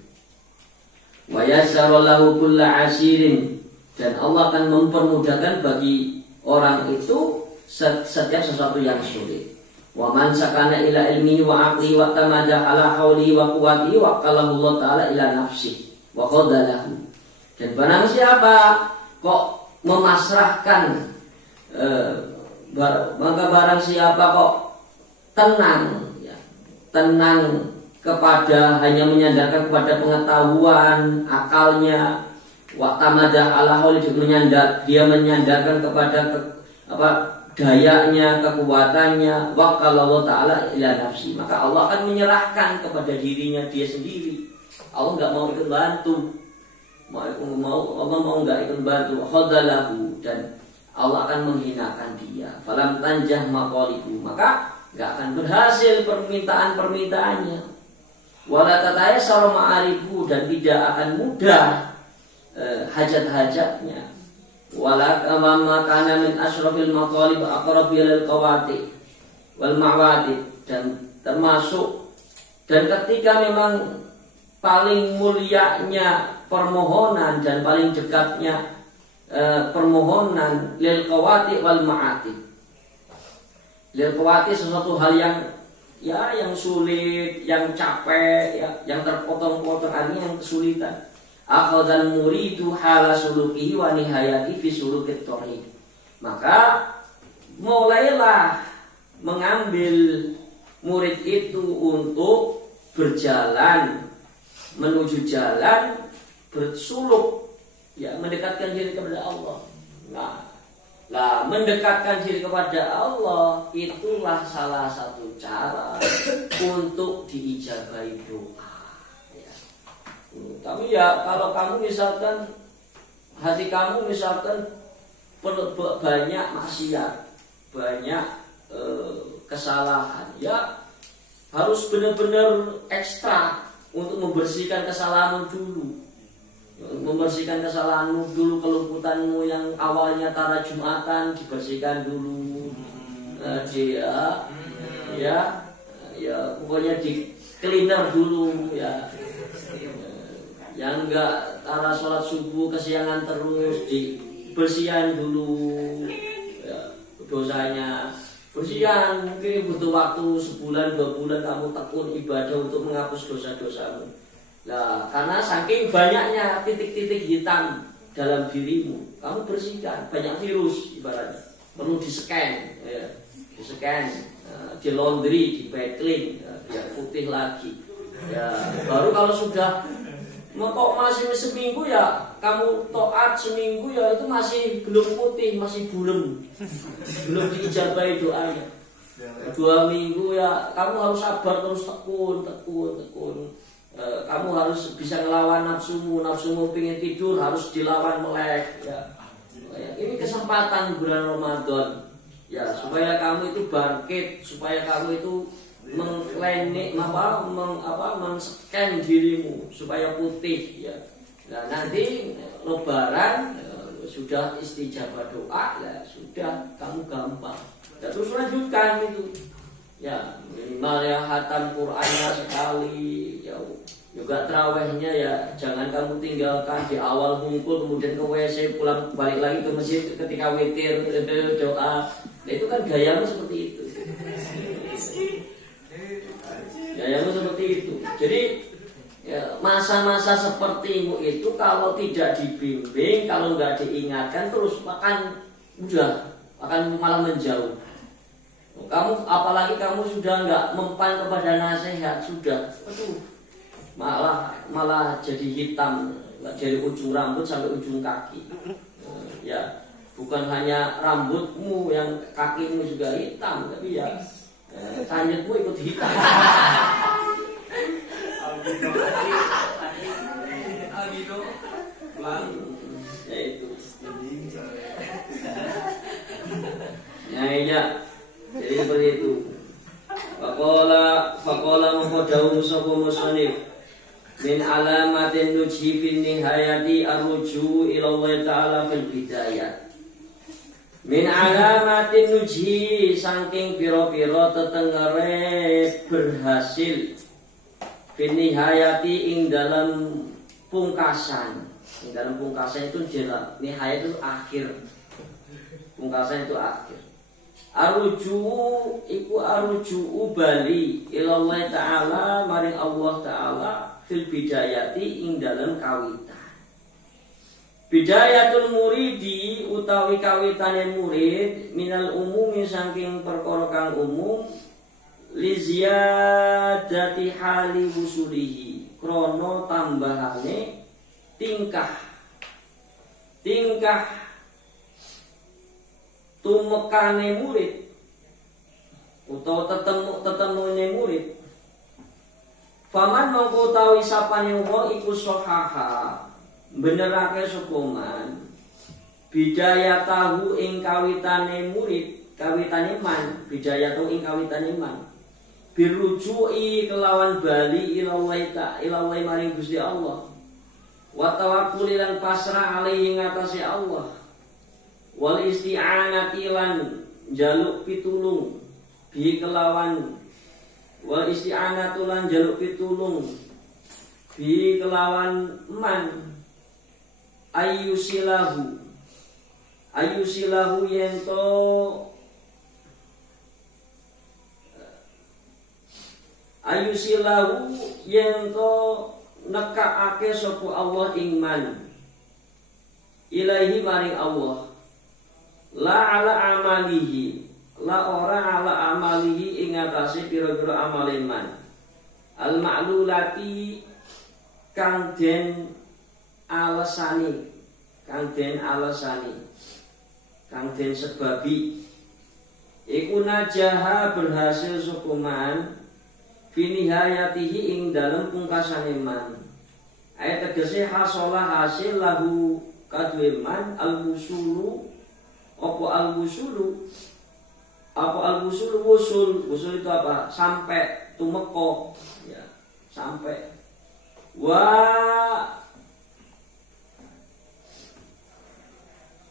Wa yassara lahu kulla asirin, dan Allah akan mempermudahkan bagi orang itu setiap sesuatu yang sulit. Wa man sakana ila ilmihi wa aqli wa tamada ala hauli wa quwwati wa qallahu Allah taala ila nafsi wa qadalahu. Dan barang siapa kok memasrahkan maka barang siapa kok tenang ya, tenang kepada hanya menyandarkan kepada pengetahuan akalnya, wa tamada ala hauli, dia menyandarkan kepada dayanya, kekuatannya, wa qallahu taala ila nafsi, maka Allah akan menyerahkan kepada dirinya dia sendiri. Allah enggak mau ikut bantu, Allah mau enggak ikut bantu, khadalahu, dan Allah akan menghinakan dia. Falam tanjah maqalibu, maka enggak akan berhasil permintaan-permintaannya. Wala tatayassara ma'arifu, dan tidak akan mudah hajat-hajatnya. Wala kama kana min asyrafil maqalib aqrabil lil qawati wal ma'wati, dan termasuk dan ketika memang paling mulianya permohonan dan paling dekatnya permohonan lil qawati wal ma'ati. Lil qawati sesuatu hal yang sulit, yang capek, ya, yang terpotong-potong, artinya yang kesulitan. Akhadhal muridu hala sulukihi wa nihayati fi sulukit thoriq. Maka mulailah mengambil murid itu untuk berjalan menuju jalan bersuluk, ya, mendekatkan diri kepada Allah. Nah, mendekatkan diri kepada Allah itulah salah satu cara untuk diijabahi doa. Ya. Tapi ya kalau kamu misalkan hati kamu misalkan banyak maksiat, banyak kesalahan, ya harus benar-benar ekstra untuk membersihkan kesalahanmu dulu. Membersihkan kesalahanmu dulu, keluputanmu yang awalnya tara Jumatan dibersihkan dulu, pokoknya di cleaner dulu, ya, yang enggak tara sholat subuh kesiangan terus dibersihkan dulu, ya, dosanya bersihan. Mungkin butuh waktu sebulan 2 bulan kamu tekun ibadah untuk menghapus dosa-dosamu. Nah, karena saking banyaknya titik-titik hitam dalam dirimu, kamu bersihkan. Banyak virus ibaratnya, perlu di-scan, ya, di laundry, di backling, ya, biar putih lagi. Ya, baru kalau sudah kok masih seminggu, ya kamu taat seminggu, ya itu masih belum putih, masih buram, belum diijabahi doanya. 2 minggu, ya kamu harus sabar terus, tekun. Kamu harus bisa ngelawan nafsumu pengen tidur harus dilawan melek, ya. Ini kesempatan bulan Ramadan, ya, supaya kamu itu bangkit, supaya kamu itu men-scan dirimu supaya putih, ya. Nah, nanti Lebaran sudah istijabah doa, ya sudah, kamu gampang. Ya, terus lanjutkan itu. Ya, minimal ya hatam Qur'annya sekali, ya, juga terawihnya ya jangan kamu tinggalkan di awal ngumpul kemudian ke WC pulang balik lagi ke masjid ketika witir doa. Nah, itu kan gayamu seperti itu. Gayamu seperti itu. Jadi ya, masa-masa sepertimu itu kalau tidak dibimbing, kalau nggak diingatkan terus akan malah menjauh. Kamu apalagi kamu sudah nggak mempan kepada nasihat, sudah, malah jadi hitam dari ujung rambut sampai ujung kaki. Ya, bukan hanya rambutmu, yang kakimu juga hitam, tapi ya kanjutmu ikut hitam. Ya itu. Ya. Jadi seperti itu. Faqala maqadahu musannif min alamatin nujhi fin nihayati arruju ila Allah taala fil bidayah. Min alamatin nujhi, saking pira-pira tetengere berhasil fin nihayati ing dalam pungkasan. Di dalam pungkasan itu nihaya itu akhir. Pungkasan itu akhir. Arujuu iku arujuu bali ilallah ta'ala maring Allah ta'ala fil bidayati ing dalam kawitan. Bidayatul muridi utawi kawitane murid minal umumi saking perkara kang umum li ziyadati hali wusulihi krana tambahane tingkah tumekane murid utawa tetemune murid. Faman mongko utawi sapane wong iku sahaha benerake sapa man bidayatahu ing kawitane murid, kawitane man, bidayatahu ing kawitane man birujui kelawan bali ilallahi maring Gusti Allah wa tawakkuli lan pasrah alaihi ngatasi Allah wal isti'anati lan jaluk pitulung bi kelawan wal isti'anatu lan jaluk pitulung bi kelawan man ayyusilahu yento nekake sapa Allah ing man ilaihi maring Allah la ala amalihi la ora ala amalihi ing atase pira-pira amale man al ma'lulati kang den alasani kang den sebabi iku najaha berhasil sapa man fi nihayatihi ing dalem pungkasane man ayat tegese hasolah hasil lahu kadwe man al-wusulu wusul itu apa? Sampai tumeko ya, sampai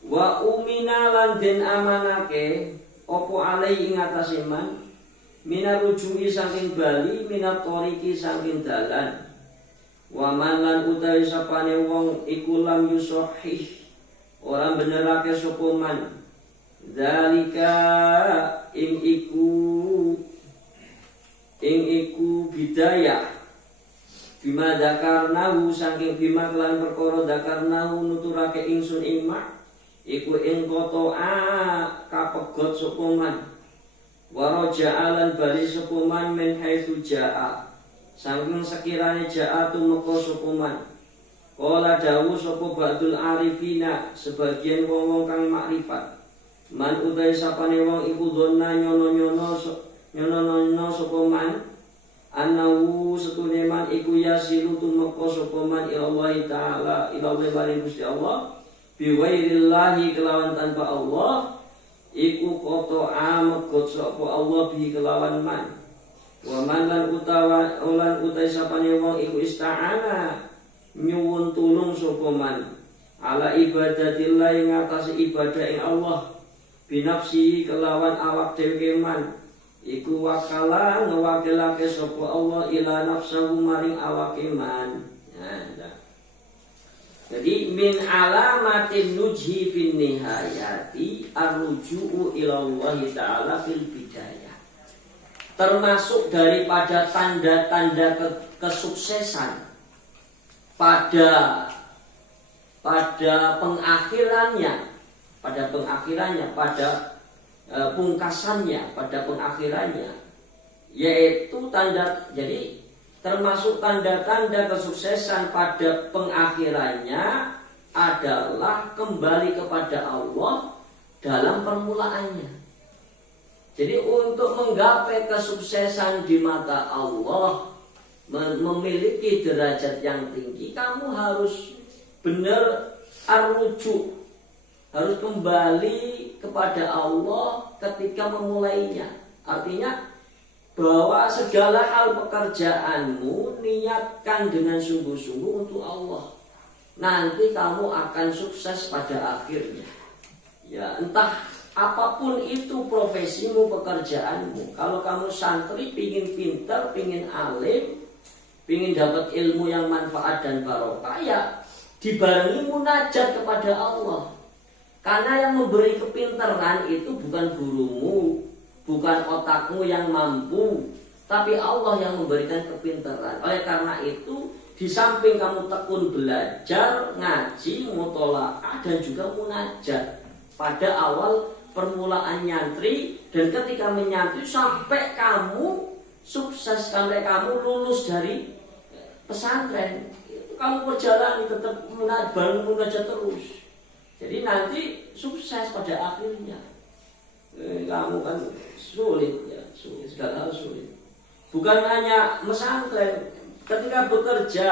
wa umina lan den amanake apa alai ing atase man minarujui saking bali minat toriki saking dalan wa man lan utawi sapane wong iku lam yusahih ora benerake sapa man zalika ing iku bidayah bima dakarnahu saking bima kelan perkara dakarnahu nuturake ingsun ing mak iku ing kotoa kapegot sapa man wa raja'alan bali sapa man min haitsu ja'a saking sekirane ja'a tumeka sapa man qala dawu sapa ba'dul arifina sebagian wong-wong kang makrifat man utai sapane wong iku donna nyono sapa man anahu setune man iku yasilu tumeka sapa man Allah taala ilallahi maring Gusti Allah biwairillahi kelawan tanpa Allah iku koto amegot sapa Allah bi kelawan man wa man lan utai sapane wong iku ista'ana nyuwun tulung sapa man ala ibadatillah ing atase ibadah ing Allah binafsi kelawan awak dhewe man iku wakala ngewakilake sapa Allah ila nafsahu maring awake man. Nah, jadi min alamatin nujhi fin nihayati arruju'u ila Allah taala fil bidayah. Termasuk daripada tanda-tanda kesuksesan pada pengakhirannya, pada pungkasannya, pada pengakhirannya, yaitu jadi termasuk tanda-tanda kesuksesan pada pengakhirannya adalah kembali kepada Allah dalam permulaannya. Jadi untuk menggapai kesuksesan di mata Allah, memiliki derajat yang tinggi, kamu harus benar arruju, harus kembali kepada Allah ketika memulainya. Artinya bahwa segala hal pekerjaanmu niatkan dengan sungguh-sungguh untuk Allah. Nanti kamu akan sukses pada akhirnya. Ya, entah apapun itu profesimu, pekerjaanmu. Kalau kamu santri, pingin pintar, pingin alim, pingin dapat ilmu yang manfaat dan barokah, ya dibarengi munajat kepada Allah. Karena yang memberi kepintaran itu bukan gurumu, bukan otakmu yang mampu, tapi Allah yang memberikan kepintaran. Oleh karena itu, di samping kamu tekun belajar, ngaji, mutolaah, dan juga munajat pada awal permulaan nyantri, dan ketika menyantri sampai kamu sukses, sampai kamu lulus dari pesantren, itu kamu perjalanan tetap bangun munajat terus. Jadi nanti sukses pada akhirnya. Kamu kan sulit ya, sulit, segala hal sulit. Bukan hanya pesantren, ketika bekerja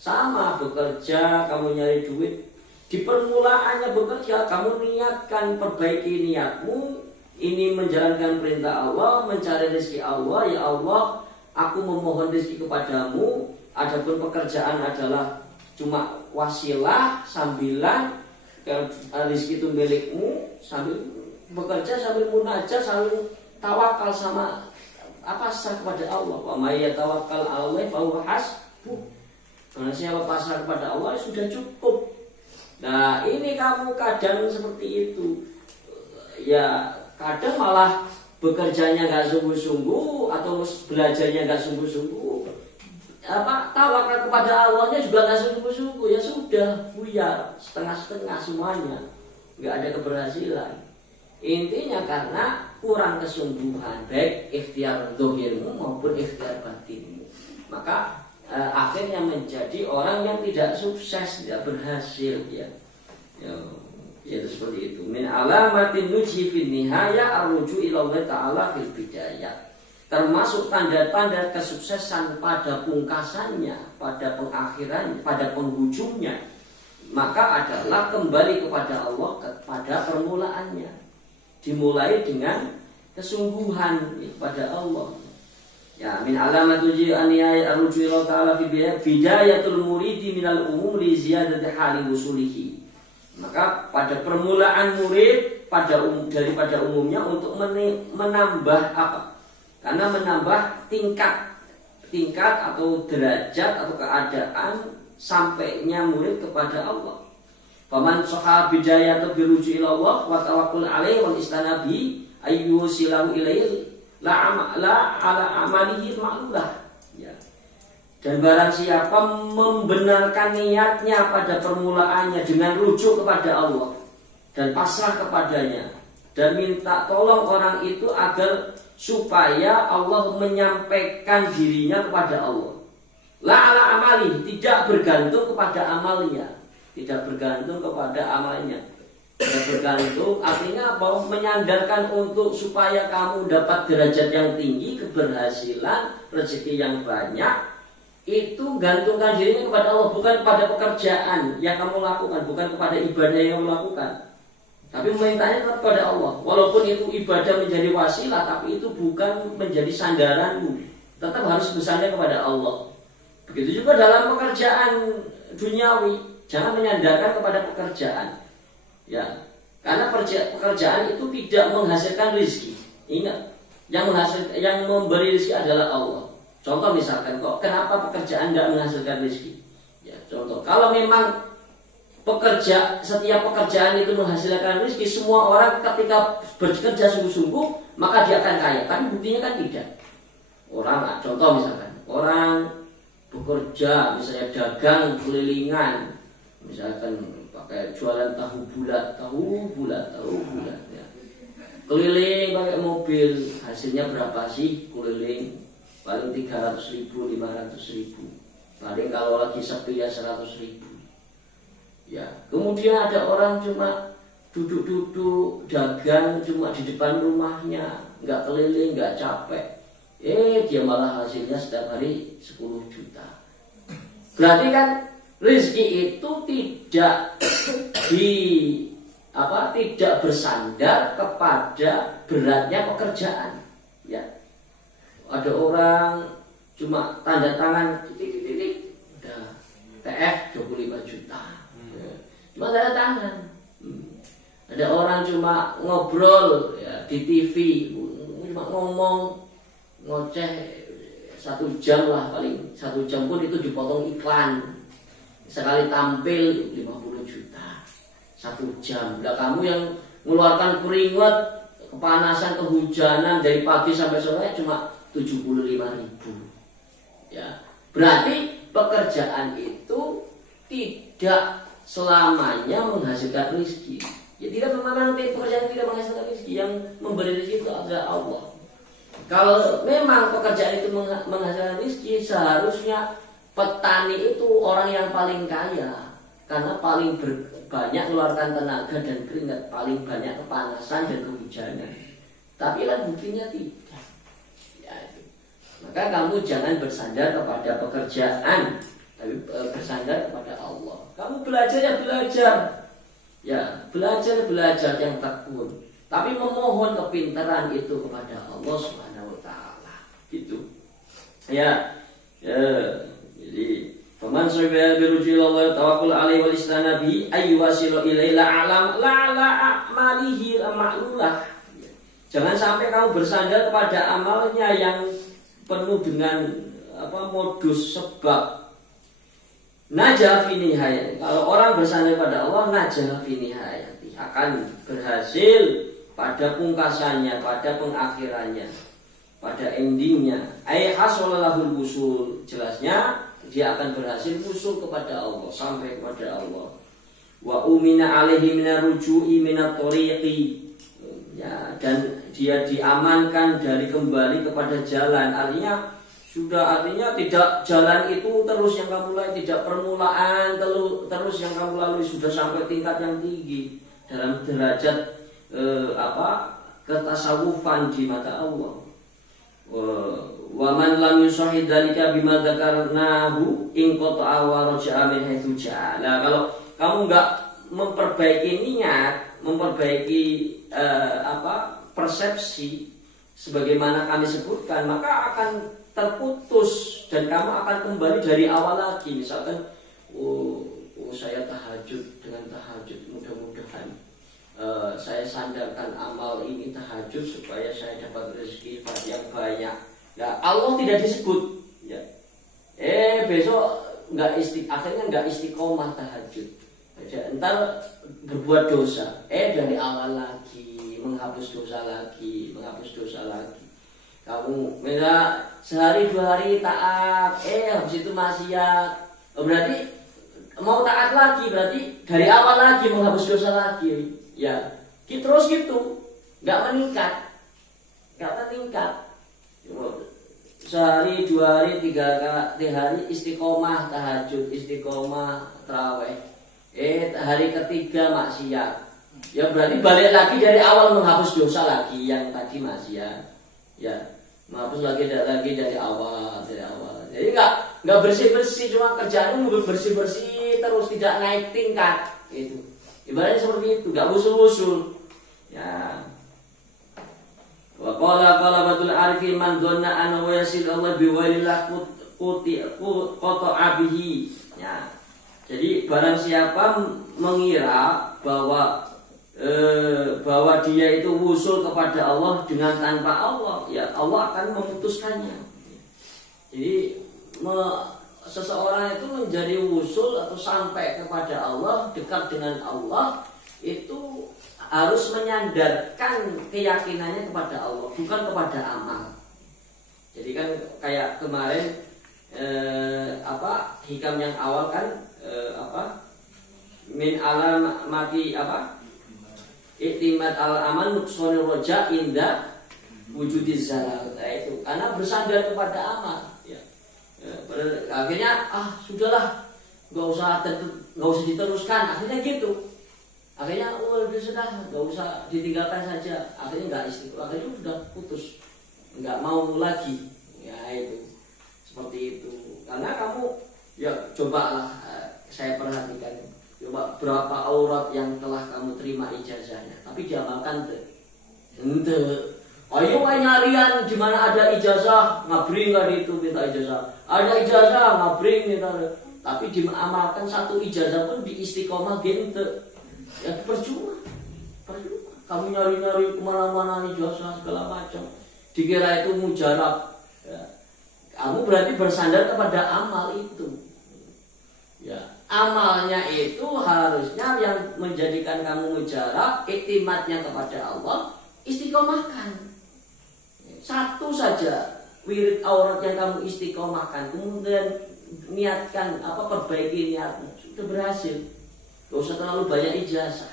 sama, bekerja kamu nyari duit, di permulaannya bekerja kamu niatkan, perbaiki niatmu. Ini menjalankan perintah Allah, mencari rezeki Allah. Ya Allah, aku memohon rezeki kepadamu. Adapun pekerjaan adalah cuma wasilah, sambilan, rezeki itu milikmu. Sambil bekerja, sambil munajat, sambil tawakal sama pasrah kepada Allah. Wa may yatawakkal 'alallahi fa huwa hasbuh. Karena siapa pasrah kepada Allah sudah cukup. Nah, ini kamu kadang seperti itu. Ya, kadang malah bekerjanya nggak sungguh-sungguh atau belajarnya nggak sungguh-sungguh. Tawakal kepada Allahnya juga nggak sungguh-sungguh. Ya sudah, buyar setengah-setengah semuanya, nggak ada keberhasilan. Intinya karena kurang kesungguhan, baik ikhtiar zahirmu maupun ikhtiar batinmu. Maka akhirnya menjadi orang yang tidak sukses, tidak berhasil ya. Itu seperti itu. Min alamatin nuji fin nihaya arruju ila Allah Ta'ala fil bidayah. Termasuk tanda-tanda kesuksesan pada pungkasannya, pada pengakhirannya, pada penghujungnya, maka adalah kembali kepada Allah pada permulaannya. Dimulai dengan kesungguhan kepada Allah. Ya, min alamatul ji'aniyah arruju ila ta'ala fi bidayatul muridi minal umuri ziyadati hali wusulihi. Maka pada permulaan murid daripada umumnya untuk menambah apa? Karena menambah tingkat atau derajat atau keadaan sampainya murid kepada Allah. Faman sahha bidayatu biruju ila Allah wa tawakkul alaihi wal istanabi ayyusilahu ilaihi la ala amalihi ma'lulah. Ya. Dan barang siapa membenarkan niatnya pada permulaannya dengan rujuk kepada Allah dan pasrah kepadanya dan minta tolong orang itu agar supaya Allah menyampaikan dirinya kepada Allah. La ala amali, tidak bergantung kepada amalnya, tidak bergantung kepada amalnya. Tidak bergantung artinya bahwa menyandarkan untuk supaya kamu dapat derajat yang tinggi, keberhasilan, rezeki yang banyak, itu gantungkan dirinya kepada Allah, bukan pada pekerjaan yang kamu lakukan, bukan kepada ibadah yang kamu lakukan, tapi memintanya kepada Allah. Walaupun itu ibadah menjadi wasilah, tapi itu bukan menjadi sandaranmu, tetap harus bersandar kepada Allah. Begitu juga dalam pekerjaan duniawi, jangan menyandarkan kepada pekerjaan, ya, karena pekerjaan itu tidak menghasilkan rezeki. Ingat, yang memberi rezeki adalah Allah. Contoh misalkan, kok kenapa pekerjaan tidak menghasilkan rezeki? Ya, contoh, kalau memang setiap pekerjaan itu menghasilkan rezeki, semua orang ketika bekerja sungguh-sungguh maka dia akan kaya. Tapi buktinya kan tidak. Contoh misalkan, orang bekerja, misalnya dagang kelilingan, misalkan pakai jualan tahu bulat, ya. Keliling pakai mobil, hasilnya berapa sih keliling? Paling 300.000, 500.000. Paling kalau lagi sepi ya 100.000. Ya, kemudian ada orang cuma duduk-duduk dagang cuma di depan rumahnya, nggak keliling, nggak capek. Dia malah hasilnya setiap hari 10 juta. Berarti kan rezeki itu tidak bersandar kepada beratnya pekerjaan. Ya. Ada orang cuma tanda tangan titik udah TF 25 juta. Cuma tanda tangan. Ada orang cuma ngobrol ya, di TV, cuma ngomong ngoceh 1 jam lah, paling 1 jam pun itu dipotong iklan. Sekali tampil 50 juta 1 jam. Nah, kamu yang mengeluarkan keringat, kepanasan, kehujanan dari pagi sampai sore cuma 75.000. Ya, berarti pekerjaan itu tidak selamanya menghasilkan rezeki. Ya, tidak memang pekerjaan tidak menghasilkan rezeki. Yang memberi rezeki itu adalah Allah. Kalau memang pekerjaan itu menghasilkan rezeki, seharusnya petani itu orang yang paling kaya, karena paling banyak mengeluarkan tenaga dan keringat, paling banyak kepanasan dan kehujanan. Tapi kan buktinya tidak. Ya, itu. Maka kamu jangan bersandar kepada pekerjaan, tapi bersandar kepada Allah. Kamu belajar ya belajar, ya belajar yang tekun, tapi memohon kepintaran itu kepada Allah Subhanahu Wa Taala. Gitu. Ya. Jadi faman sabiha biruji Allah tawakkul alaihi wal istana bi ayu wasilu ilaihi alam la a'malihi ma'lulah. Jangan sampai kamu bersandar kepada amalnya yang penuh dengan modus sebab. Najah fi nihayati. Kalau orang bersandar pada Allah, najah fi nihayati, akan berhasil pada pungkasannya, pada pengakhirannya, pada endingnya. Ai hasalahul wusul. Jelasnya dia akan berhasil wusul kepada Allah, sampai kepada Allah. Wa umina alaihi minar ruju'i minat tariqi. Ya, dan dia diamankan dari kembali kepada jalan. Artinya tidak jalan itu terus yang kamu lalui, tidak permulaan terus yang kamu lalui, sudah sampai tingkat yang tinggi dalam derajat ketasawufan di mata Allah. Wa man lam yusahid dzalika bima dzakarnahu in qata'a wa raja'a min haitsu ja'a. Nah, kalau kamu enggak memperbaiki niat, memperbaiki persepsi sebagaimana kami sebutkan, maka akan terputus dan kamu akan kembali dari awal lagi. Misalkan saya tahajud, dengan tahajud mudah-mudahan saya sandarkan amal ini tahajud supaya saya dapat rezeki yang banyak. Nah, Allah tidak disebut, ya. Besok akhirnya nggak istiqomah tahajud. Entar berbuat dosa. Dari awal lagi, menghapus dosa lagi. Kamu misalnya sehari 2 hari taat, habis itu maksiat. Berarti mau taat lagi, berarti dari awal lagi menghapus dosa lagi. Ya, terus gitu, nggak meningkat. Sehari 2 hari 3 hari istiqomah tahajud, istiqomah taraweh. Hari ketiga maksiat. Ya berarti balik lagi dari awal menghapus dosa lagi yang tadi maksiat. Ya, menghapus lagi dari awal. Jadi nggak bersih, cuma kerjaan bersih terus, tidak naik tingkat. Itu ibaratnya seperti itu, nggak usul. Ya. Wa qala batul arifin man dhanna anna yasil Allah bi walillah qata'a bihi. Ya. Jadi barang siapa mengira bahwa dia itu wusul kepada Allah dengan tanpa Allah, ya Allah akan memutuskannya. Jadi seseorang itu menjadi wusul atau sampai kepada Allah, dekat dengan Allah, itu harus menyandarkan keyakinannya kepada Allah, bukan kepada amal. Jadi kan kayak kemarin hikam yang awal kan min alamati iktimat al aman nuqsanir roja inda wujudiz zalal. Itu karena bersandar kepada amal, ya. Akhirnya sudahlah, nggak usah diteruskan, akhirnya gitu. Akhirnya sudah nggak usah ditinggalkan saja, akhirnya nggak istiqomah, akhirnya sudah putus, nggak mau lagi. Ya itu seperti itu. Karena kamu ya cobalah, saya perhatikan, coba berapa aurat yang telah kamu terima ijazahnya, tapi diamalkan ente. Ayo nyarian di mana ada ijazah, ngabring nggak itu minta ijazah. Ada ijazah ngabring minta, tapi diamalkan satu ijazah pun di istiqomah gente. Ya percuma. Kamu nyari kemana-mana ijazah segala macam, dikira itu mujarab. Ya. Kamu berarti bersandar kepada amal itu. Ya, amalnya itu harusnya yang menjadikan kamu mujarab, iktimatnya kepada Allah, istiqomahkan. Satu saja wirid aurat yang kamu istiqomahkan, kemudian niatkan perbaiki niatmu, sudah berhasil. Gak usah terlalu banyak ijazah.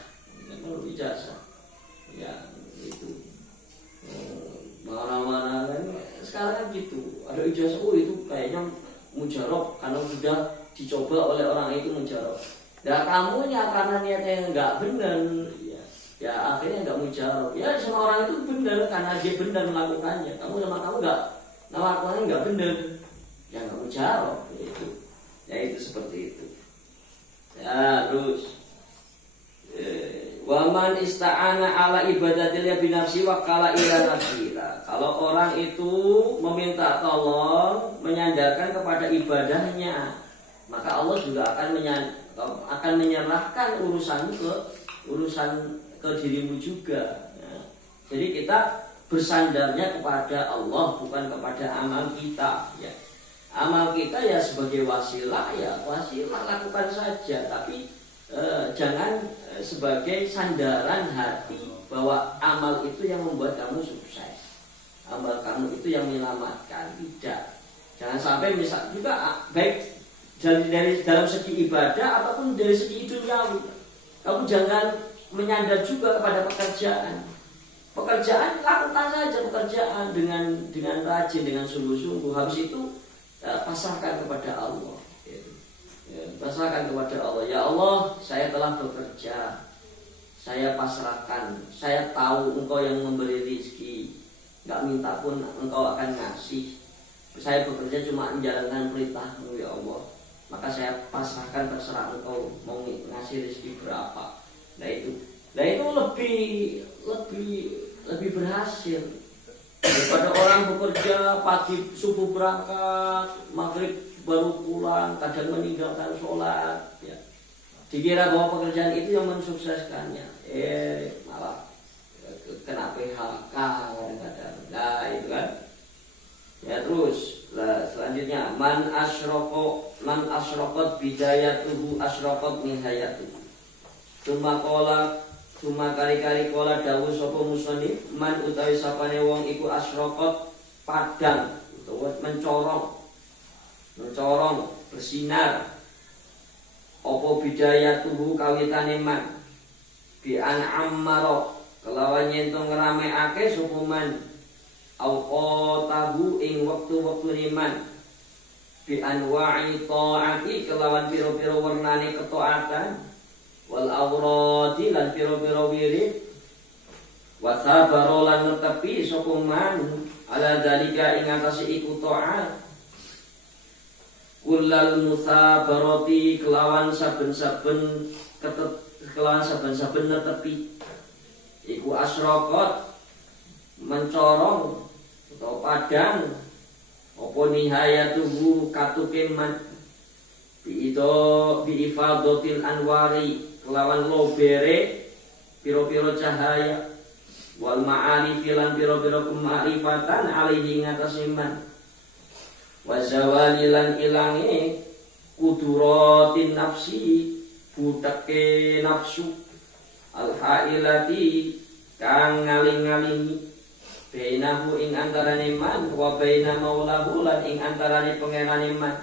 Ya, itu. Mana-mana kan sekarang kan gitu, ada ijazah, itu kayaknya mujarab karena sudah dicoba oleh orang itu mujarab. Nah kamunya karena niatnya nggak benar, ya akhirnya nggak mujarab. Ya sama orang itu benar karena dia benar melakukannya. Kamu nggak melakukannya nggak benar, ya nggak mujarab. Itu seperti itu. Ya terus. Waman ista'ana ala ibadatillah binafsi wa kala ila nafsila. Kalau orang itu meminta tolong, menyandarkan kepada ibadahnya, maka Allah juga akan menyerahkan urusan ke dirimu juga. Ya. Jadi kita bersandarnya kepada Allah, bukan kepada amal kita. Ya. Amal kita ya sebagai wasilah, lakukan saja, tapi jangan sebagai sandaran hati bahwa amal itu yang membuat kamu sukses, amal kamu itu yang menyelamatkan. Tidak, jangan sampai misal juga baik dari dalam segi ibadah ataupun dari segi duniawi, kamu jangan menyandar juga kepada pekerjaan. Lakukan saja pekerjaan dengan rajin, dengan sungguh-sungguh. Habis itu pasrahkan kepada Allah. Pasrahkan kepada Allah. Ya Allah, saya telah bekerja, saya pasrahkan. Saya tahu Engkau yang memberi rezeki, nggak minta pun Engkau akan ngasih. Saya bekerja cuma menjalankan perintah-Mu ya Allah. Maka saya pasrahkan, terserah Engkau mau ngasih rezeki berapa. Nah itu lebih berhasil daripada orang bekerja pagi subuh berangkat, maghrib baru pulang, kadang meninggalkan sholat, ya. Dikira bahwa pekerjaan itu yang mensukseskannya, malah kena PHK kadang-kadang. Nah itu kan. Ya terus selanjutnya man asyraqat bidayatuhu asyraqat nihayatuhu. Cuma kali-kali kola dawuh sapa musannif man utawi sapane wong iku asyraqat padang utawa mencorong bersinar apa bidayatuhu kawitane man bi an ammaro kelawan yen to ngramekake sapa man auqatahu ing wektu-wektu man bi anwa'i taati kelawan pira-pira wernane ketaatan wal awradi lan pira-pira wirid wa sabara lan netepi sapa man ala dalika ing atase iku taat kullal musabarati kelawan saben-saben netepi iku asyraqat mencorong atau padang apa nihayatuhu katuke man bi ifadatil anwari kelawan lobere piro-piro cahaya wal ma'arif lan piro-piro kemarifatan alaihi ngatas iman wa zawali lan ilange kuduratin nafsi butake nafsu al hailati kang ngaling-ngalingi bainahu ing antarane man wa baina maulahu lan ing antarane pangerane man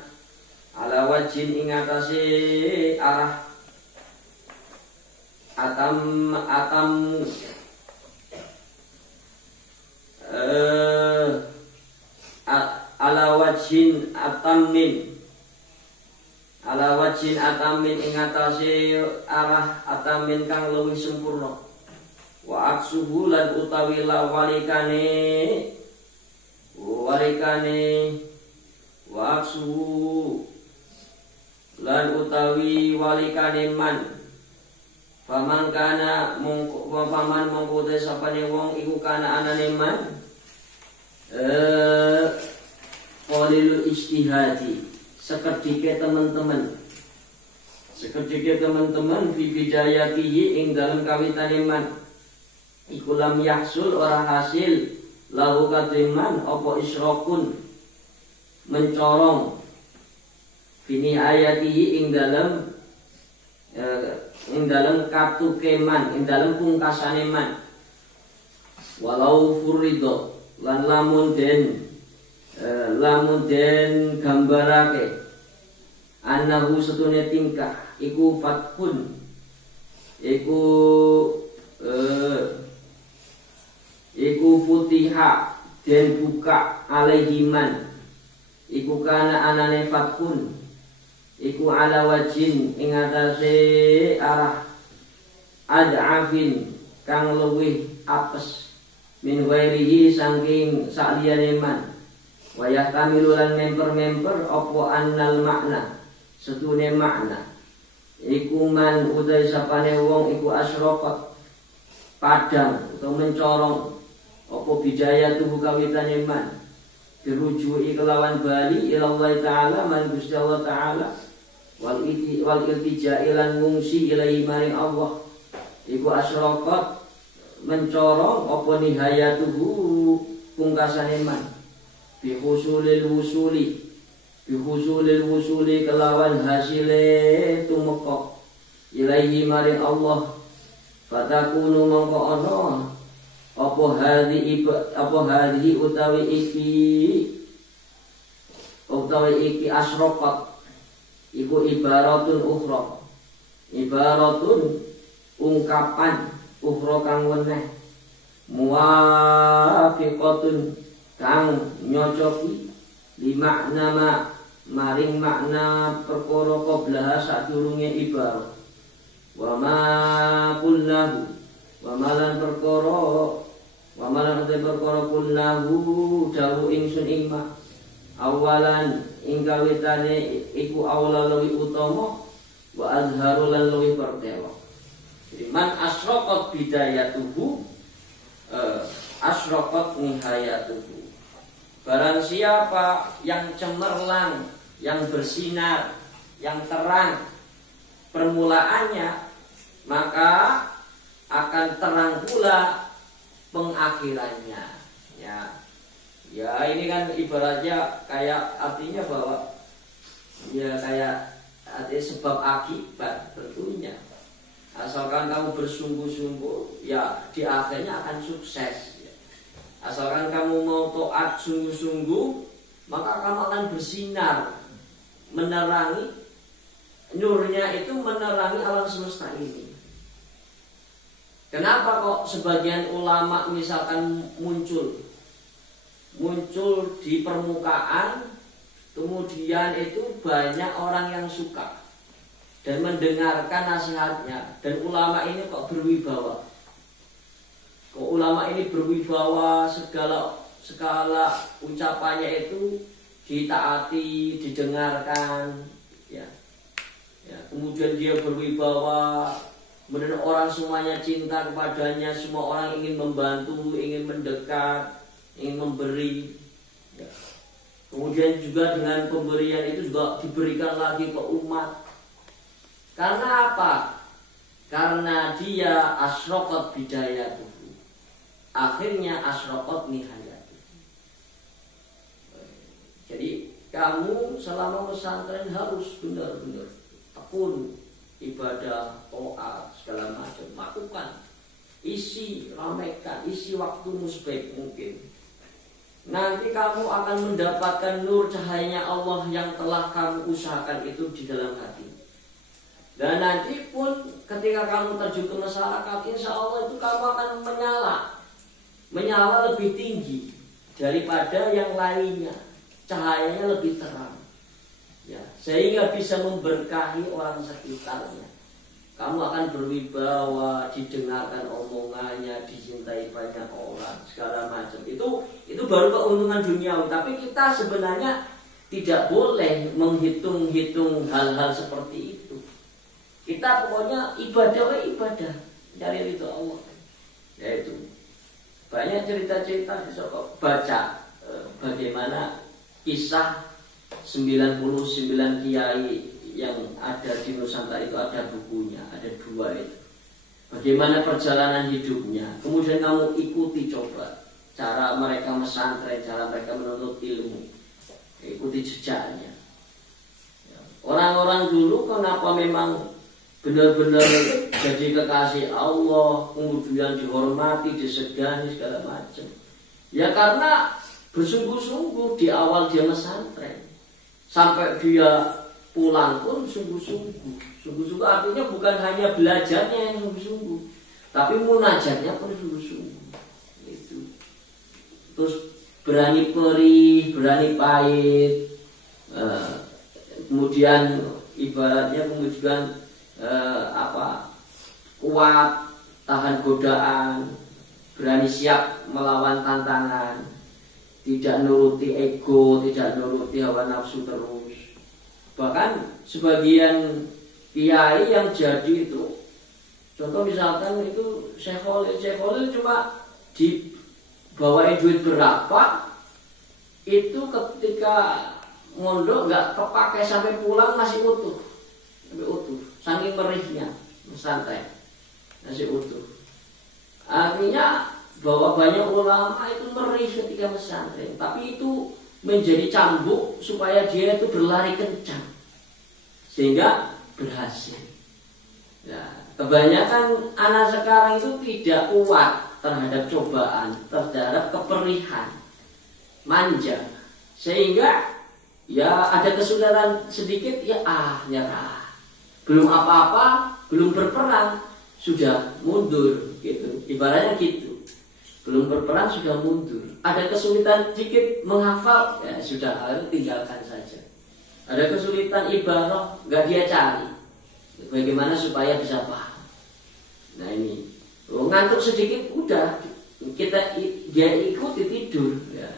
ala wajin ing atase arah atam ala wajin atamin ing atase arah atamin kang luwih sempurna wa aksuhu lan utawi walikane wa aksuhu lan utawi walikane man paman kana mongko sapane wong iku kana anane man qalilul ijtihadi sekedike teman-teman fi bidayatihi ing dalam kawitane man iku lam yahsul ora hasil lahu kadiman apa isyraqun mencorong bini ayatihi ing dalam katukeman, ing dalam pungkasane man. Walau furido lan lamun den gambarake annahu setune tingkah iku fathun iku futiha den buka alaihiman iku kana anane fathun iku ala wajin ing atase arah ad'afin kang luwih apes min wairihi saking sakliyane man wa yahtamilu lan memper apa annal makna setune makna iku man utai sapane wong iku asyraqat padang utawa mencorong apa bidaya tubuh kawitane man dirujui kelawan bali ila Allah taala man Gusti Allah taala wal iltija'i lan ngungsi ilahi maring Allah iku asyraqat mencorong apa nihayatuhu pungkasane man bi husulil wusuli kelawan hasile tumeka ilahi maring Allah fatakunu mongko ana apa hadhi utawi iki asyraqat iku ibaratun ukhra ibaratun ungkapan ukhra kang weneh muwafiqatun kang nyocoki li makna maring makna perkara qablaha sadurunge ibarat wa ma kullahu wa malan perkara kullahu dawu ingsun ingma awalan ing kawitane iku awala luwih utama wa azharu lan luwih pertelo. Jadi man asyraqat bidayatuhu asyraqat nihayatuhu. Barang siapa yang cemerlang, yang bersinar, yang terang permulaannya, maka akan terang pula pengakhirannya. Ya ini kan ibaratnya kayak artinya bahwa ya kayak artinya sebab akibat tentunya. Asalkan kamu bersungguh-sungguh, ya di akhirnya akan sukses. Asalkan kamu mau taat sungguh-sungguh, maka kamu akan bersinar, menerangi nurnya itu menerangi alam semesta ini. Kenapa kok sebagian ulama misalkan muncul di permukaan, kemudian itu banyak orang yang suka dan mendengarkan nasihatnya, dan ulama ini kok berwibawa. Kok ulama ini berwibawa, segala ucapannya itu ditaati, didengarkan, ya. Kemudian dia berwibawa, kemudian orang semuanya cinta kepadanya, semua orang ingin membantu, ingin mendekat, ingin memberi. Ya. Kemudian juga dengan pemberian itu juga diberikan lagi ke umat. Karena apa? Karena dia asyraqat bidayatuhu. Akhirnya asyraqat nihayatuhu. Jadi kamu selama pesantren harus benar-benar tekun ibadah, taat, segala macam, lakukan. Isi, ramaikan, isi waktumu sebaik mungkin. Nanti kamu akan mendapatkan nur cahayanya Allah yang telah kamu usahakan itu di dalam hati. Dan nanti pun ketika kamu terjun ke masyarakat, insya Allah itu kamu akan menyala lebih tinggi daripada yang lainnya, cahayanya lebih terang, ya, sehingga bisa memberkahi orang sekitarnya. Kamu akan berwibawa, didengarkan omongannya, dicintai banyak orang, segala macam. Itu baru keuntungan duniawi. Tapi kita sebenarnya tidak boleh menghitung-hitung hal-hal seperti itu. Kita pokoknya ibadah, cari ridho Allah. Yaitu banyak cerita-cerita bisa kok baca bagaimana kisah 99 kiai yang ada di Nusantara itu, ada bukunya, ada 2 itu. Bagaimana perjalanan hidupnya. Kemudian kamu ikuti, coba cara mereka pesantren, cara mereka menuntut ilmu. ikuti jejaknya. Orang-orang dulu kenapa memang benar-benar jadi kekasih Allah, kemudian dihormati, disegani segala macam. Ya karena bersungguh-sungguh di awal dia pesantren, sampai dia pulang pun sungguh-sungguh. Sungguh-sungguh artinya bukan hanya belajarnya yang sungguh-sungguh, tapi munajatnya pun sungguh-sungguh. Itu. Terus berani perih, berani pahit. Kemudian ibaratnya kemudian kuat, tahan godaan, berani siap melawan tantangan, tidak nuruti ego, tidak nuruti hawa nafsu terus. Bahkan sebagian kiai yang jadi itu, contoh misalkan itu Syekh Khalil cuma dibawain duit berapa, itu ketika mondok nggak kepakai sampai pulang masih utuh, saking merihnya santai masih utuh. Artinya bahwa banyak ulama itu merih ketika pesantren, tapi itu menjadi cambuk supaya dia itu berlari kencang sehingga berhasil. Nah, kebanyakan anak sekarang itu tidak kuat terhadap cobaan, terhadap keperihan, manja, sehingga ya ada kesulitan sedikit ya nyerah. Belum apa-apa, belum berperang sudah mundur gitu. Ibaratnya gitu. Belum berperang sudah mundur. Ada kesulitan sedikit menghafal ya sudah tinggalkan saja. Ada kesulitan ibarat nggak dia cari. Bagaimana supaya bisa paham. Nah ini ngantuk sedikit udah dia ikuti tidur ya.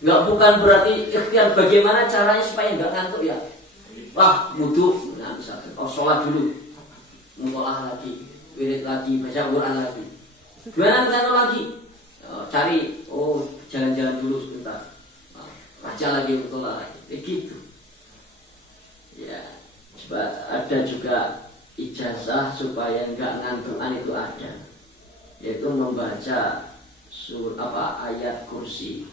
Nggak bukan berarti ikhtiar bagaimana caranya supaya nggak ngantuk ya. Wah wudu, nah misalkan sholat dulu, mutolah lagi, wirid lagi, baca Quran lagi. Gimana ngantuk lagi? Cari, jalan-jalan dulu sebentar, baca lagi mutolah lagi, gitu. Ya, coba ada juga ijazah supaya nggak ngantukan itu ada, yaitu membaca ayat kursi.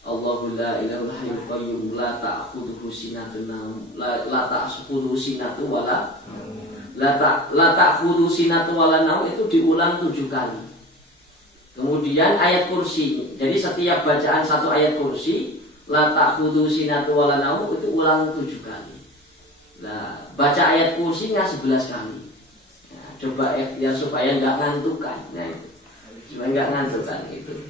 Allahu la ilaha hayyul qayyum la ta'khudhuhu sinatun la ta'khudhuhu sinatun wala la ta'khudhuhu sinatun wala naum itu diulang 7 kali. Kemudian ayat kursi. Jadi setiap bacaan satu ayat kursi la ta'khudhuhu sinatun wala naum itu ulang 7 kali. Nah, baca ayat kursinya 11 kali. Nah, coba ya supaya enggak ngantukan. Nah, supaya enggak ngantukan itu.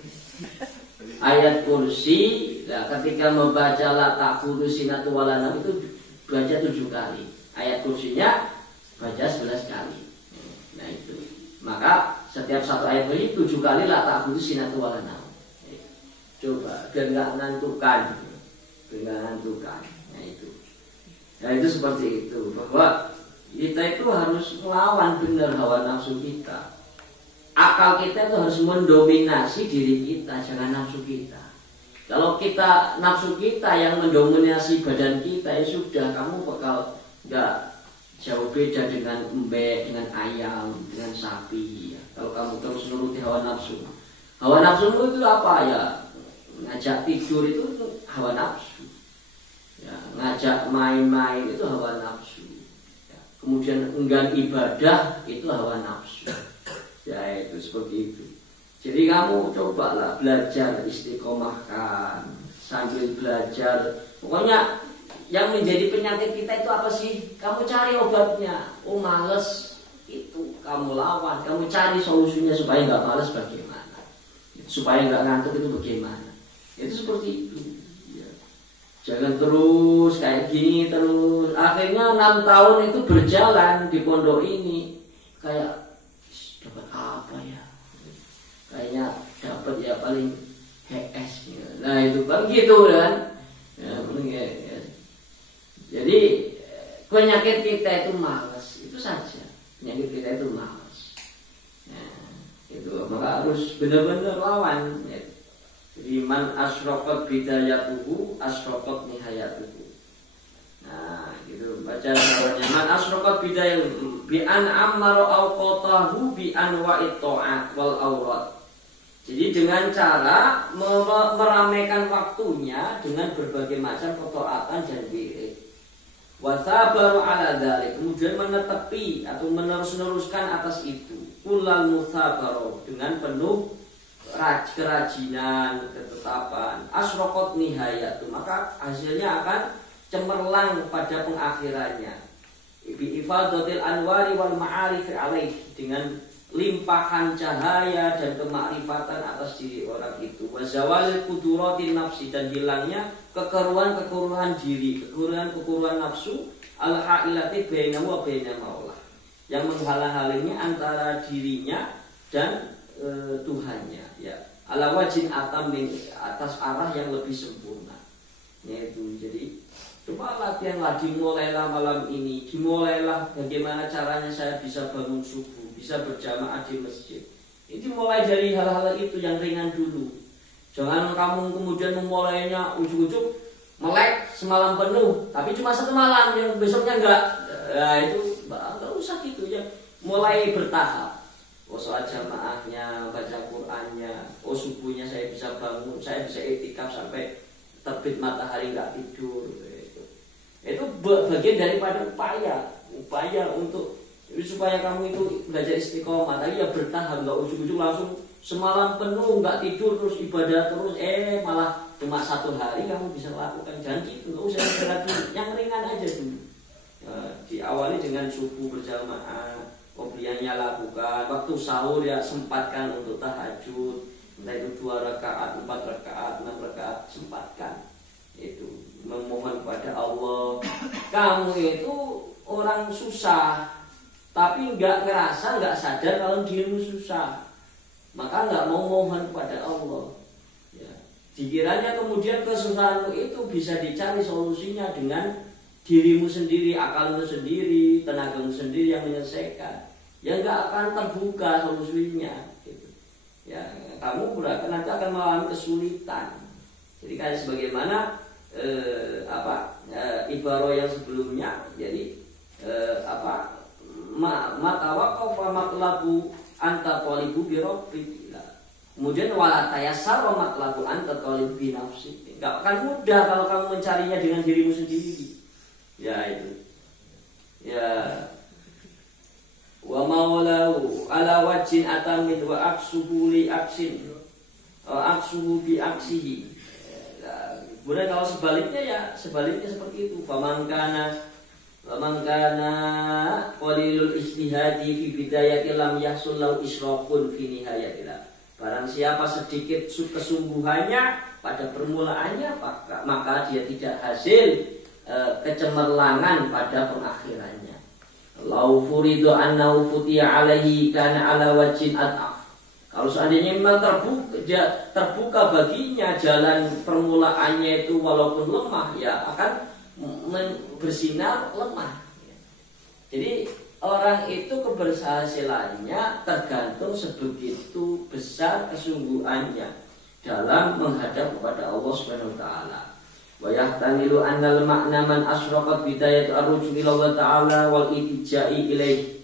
Ayat kursi, nah ketika membaca la ta'khudhu sinatun wala naum itu baca 7 kali. Ayat kursinya baca 11 kali. Nah itu. Maka setiap satu ayat kursi 7 kali la ta'khudhu sinatun wala naum. Coba biar enggak ngantukan. Nah itu. Nah itu seperti itu, bahwa kita itu harus melawan benar hawa nafsu kita. Akal kita itu harus mendominasi diri kita, jangan nafsu kita. Kalau kita nafsu kita yang mendominasi badan kita, ya sudah, kamu bakal nggak jauh beda dengan embek, dengan ayam, dengan sapi. Ya. Kalau kamu terus nuruti hawa nafsu, hawa nafsu itu apa ya? Ngajak tidur itu hawa nafsu, ya, ngajak main-main itu hawa nafsu. Ya. Kemudian enggan ibadah itu hawa nafsu. Ya itu seperti itu. Jadi kamu cobalah belajar istiqomahkan sambil belajar. Pokoknya yang menjadi penyakit kita itu apa sih? Kamu cari obatnya. Males itu kamu lawan. Kamu cari solusinya supaya nggak males bagaimana? Supaya nggak ngantuk itu bagaimana? Itu seperti itu. Ya. Jangan terus kayak gini terus. Akhirnya 6 tahun itu berjalan di pondok ini kayak dapat apa ya? Kayaknya dapat ya paling HS. Nah itu kan gitu kan? Ya, ya. Jadi penyakit kita itu malas, itu saja. Penyakit kita itu malas. Nah, itu maka harus benar-benar lawan. Ya. Jadi man asyraqat bidayatuhu asyraqat nihayatuhu. Nah, gitu baca namanya man asyraqat bidayatuhu bi an amara awqatahu bi anwa'it ta'at wal awrat Jadi dengan cara meramaikan waktunya dengan berbagai macam ketaatan dan wirid. Wasabaru ala dzalik, kemudian menetepi atau menerus-neruskan atas itu. Kullal musabaru, dengan penuh kerajinan, ketetapan. Asraqat nihayatu, maka hasilnya akan cemerlang pada pengakhirannya. Bi ifadatil anwari wal ma'arif alaih, dengan limpahan cahaya dan kemakrifatan atas diri orang itu. Wazawalil kuduratin nafsi, dan hilangnya kekeruhan diri, kekeruhan nafsu, al-ha'ilati bainahu wa baina maulah, yang menghalang-halingnya antara dirinya dan Tuhannya, ya. Ala wajin atam, atas arah yang lebih sempurna. Yaitu jadi coba latihanlah, dimulailah malam ini, dimulailah bagaimana caranya saya bisa bangun subuh, bisa berjamaah di masjid. Ini mulai dari hal-hal itu yang ringan dulu. Jangan kamu kemudian memulainya ujuk-ujuk melek semalam penuh, tapi cuma satu malam, yang besoknya enggak. Nah itu enggak usah gitu ya. Mulai bertahap. Oh sholat jamaahnya, baca Qur'annya, oh subuhnya saya bisa bangun, saya bisa iktikaf sampai terbit matahari enggak tidur. Itu bagian daripada upaya untuk supaya kamu itu belajar istiqomah. Tapi ya bertahap, nggak ujuk-ujuk langsung semalam penuh nggak tidur terus ibadah terus, malah cuma satu hari kamu bisa lakukan. Jangan gitu, nggak usah berat dulu, yang ringan aja dulu. Diawali dengan subuh berjamaah, qobliyahnya lakukan, waktu sahur ya sempatkan untuk tahajud, entah itu 2 rakaat, 4 rakaat, 6 rakaat, sempatkan. Itu memohon kepada Allah. Kamu itu orang susah, tapi nggak ngerasa, nggak sadar kalau dirimu susah, maka nggak mau mohon kepada Allah. Ya. Dikiranya kemudian kesusahanmu itu bisa dicari solusinya dengan dirimu sendiri, akalmu sendiri, tenagamu sendiri yang menyelesaikan. Ya nggak akan terbuka solusinya. Gitu. Ya, kamu nanti akan mengalami kesulitan. Jadi kayak sebagaimana ibarat yang sebelumnya, jadi matawaqafa matlabu anta talibu bi rabbik. Kemudian wala tayassar matlabu anta talibu bi nafsik. Enggak akan mudah kalau kamu mencarinya dengan dirimu sendiri. Ya itu. Ya. Wa maulahu ala wajhin atamid wa aksuhu li aksin. Aksuhu bi aksihi. Kemudian kalau sebaliknya seperti itu. Famangkana qalilul ijtihadi fi bidayati lam yahsul lahu israqun fi nihayatillah. Barang siapa sedikit kesungguhannya pada permulaannya, maka dia tidak hasil kecemerlangan pada pengakhirannya. Lau furidu annahu futiya alaihi kana ala wajhin at'af. Kalau seandainya memang terbuka baginya jalan permulaannya itu walaupun lemah, ya akan bersinar lemah. Jadi orang itu keberhasilannya tergantung sebegitu besar kesungguhannya dalam menghadap kepada Allah Subhanahu wa taala. Wa yahtamilu annal ma'na man asyraqat bidayatu ar-ruju' ila Allah taala wal ittija'i ilaihi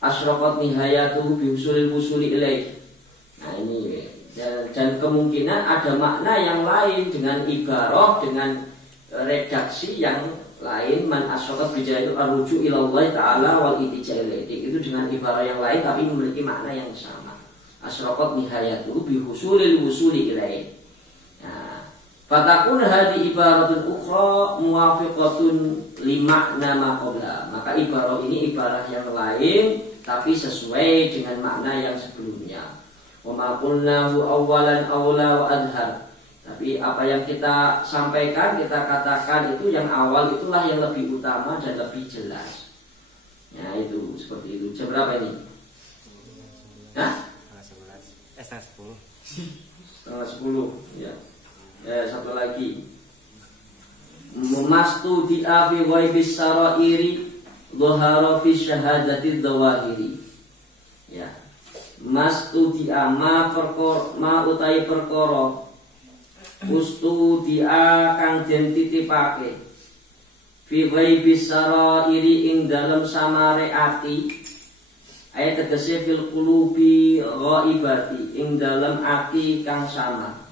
asyraqat nihayatuhu bi husulil wusuli ilaihi. Nah ini, dan kemungkinan ada makna yang lain dengan ibarah, dengan redaksi yang lain. Man asyraqat bidayatu ar-ruju' ila Allah taala wal ittija'i ilaihi, itu dengan ibarah yang lain tapi memiliki makna yang sama. Asyraqat nihayatuhu bi husulil wusuli ilaihi. Nah, fatakun hadi ibaratun ukhra muwafiqatun lima'na ma qabla. Maka ibarah ini ibarah yang lain tapi sesuai dengan makna yang sebelumnya. Wa ma qulnahu awwalan awla wa adhar. Tapi apa yang kita sampaikan, kita katakan itu yang awal itulah yang lebih utama dan lebih jelas. Ya itu seperti itu. Jam berapa ini? Hah? Setengah 10. Setengah 10 ya. Satu lagi. Memastu di'a fi ghaibis sarairi dhahara fi syahadati dhawahiri. Ya. Mastu di'a ma utai perkara ustu di'a kang den titipake fi ghaibis sarairi ing dalem samare ati ayat tegese fil qulubi ghaibati ing dalam ati kang sama.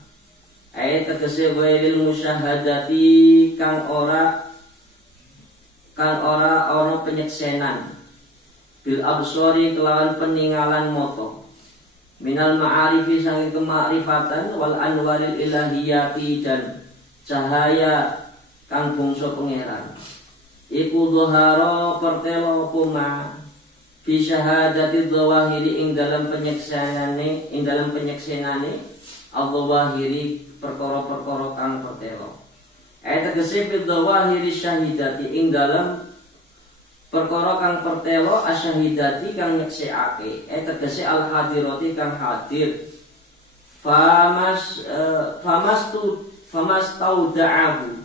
Ayat tegese wailil musyahadati kang ora ana penyeksenan bil absori kelawan peninggalan moto minal ma'arifi sangi kemakrifatan wal anwaril ilahiyati dan cahaya kang bangsa pangeran iku dhahara pertelo kuma fi syahadati dzawahiri ing dalam penyeksenane al-dzawahiri perkara-perkara kang pertelo ayat tegese fi dzawahiri syahidati ing dalam perkara kang pertelo asyahidati kang nyeksekake tegese al hadirati kang hadir famas tauda'ahu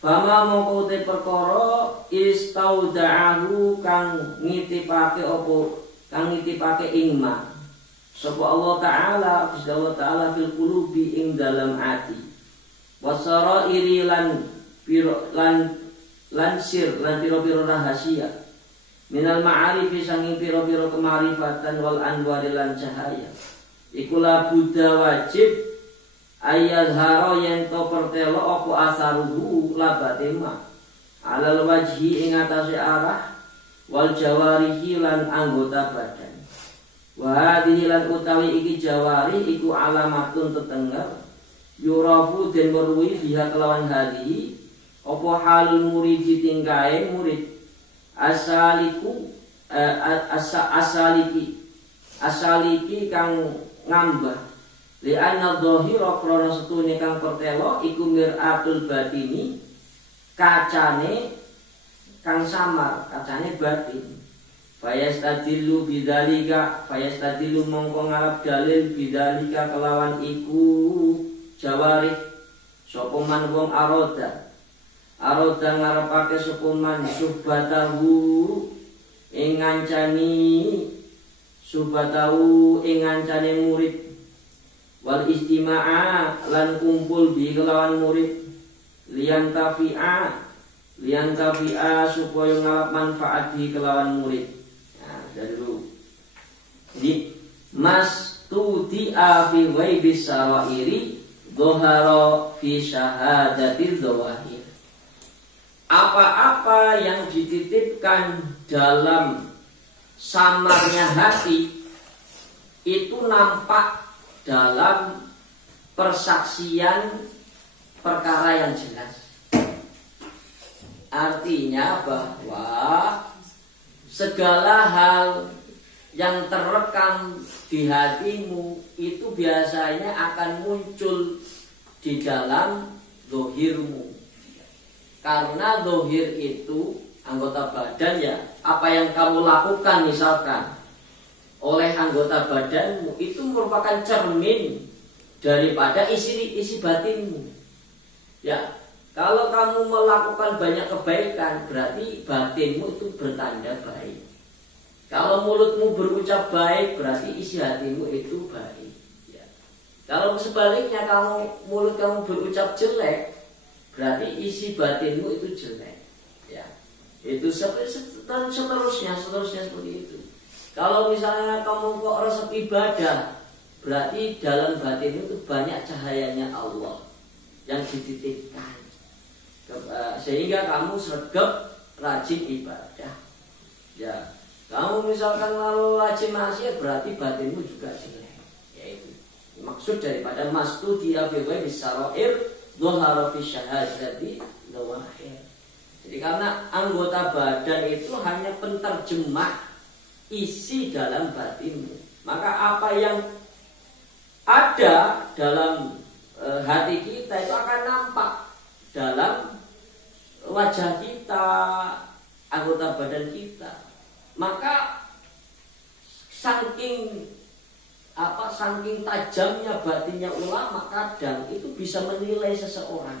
fama mongko te perkara istauda'ahu kang ngitipake ing ma sapa Allah taala fil qulubi ing dalam ati wasara iri lan sir lan piro-piro rahasia minal ma'arifi sanging piro-piro kemarifatan wal anwari lan cahaya ikulah buddha wajib ayat haro yang to pertelo opo asaruhu labatema alal wajhi ing atase arah wal jawarihi lan anggota badan wa hadhihi lan utawi iki jawari iku alamatun tetengger yurafu den merwi biha kelawan hadhihi opo halul muridi tingkae murid asaliki kang ngambah li anna dhahira krana setune kang pertelo iku miratul batini kacane kang samar kacane batin fayastadillu bidzalika fayastadillu mongko ngalap dalil bidzalika kelawan iku jawarih sapa man wong aroda ngarepake sapa man subatahu ing ngancani murid wal istima'a lan kumpul bi kelawan murid liyan tafi'a supaya ngalap manfaat di kelawan murid. Nah, dari dulu. Jadi mas tudi'a fi ghaibis sarairi dhahara fi syahadatil dzawahir. Apa-apa yang dititipkan dalam samarnya hati itu nampak dalam persaksian perkara yang jelas. Artinya bahwa segala hal yang terekam di hatimu itu biasanya akan muncul di dalam zahirmu. Karena zahir itu anggota badan ya, apa yang kamu lakukan misalkan oleh anggota badanmu itu merupakan cermin daripada isi batinmu. Ya, kalau kamu melakukan banyak kebaikan berarti batinmu itu bertanda baik. Kalau mulutmu berucap baik berarti isi hatimu itu baik. Ya. Kalau sebaliknya mulut kamu berucap jelek berarti isi batinmu itu jelek. Ya. Itu seterusnya seperti itu. Kalau misalnya kamu kok resep ibadah, berarti dalam batin itu banyak cahayanya Allah yang dititipkan, sehingga kamu sregep rajin ibadah. Ya, kamu misalkan lalu rajin maksiat, berarti batinmu juga jelek. Yaitu maksud daripada mastudiya fi ghaibis sarair dhahara fi syahadati dzawahir. Jadi karena anggota badan itu hanya penterjemah isi dalam batinmu, maka apa yang ada dalam hati kita itu akan nampak dalam wajah kita, anggota badan kita. Maka saking tajamnya batinnya ulama, kadang itu bisa menilai seseorang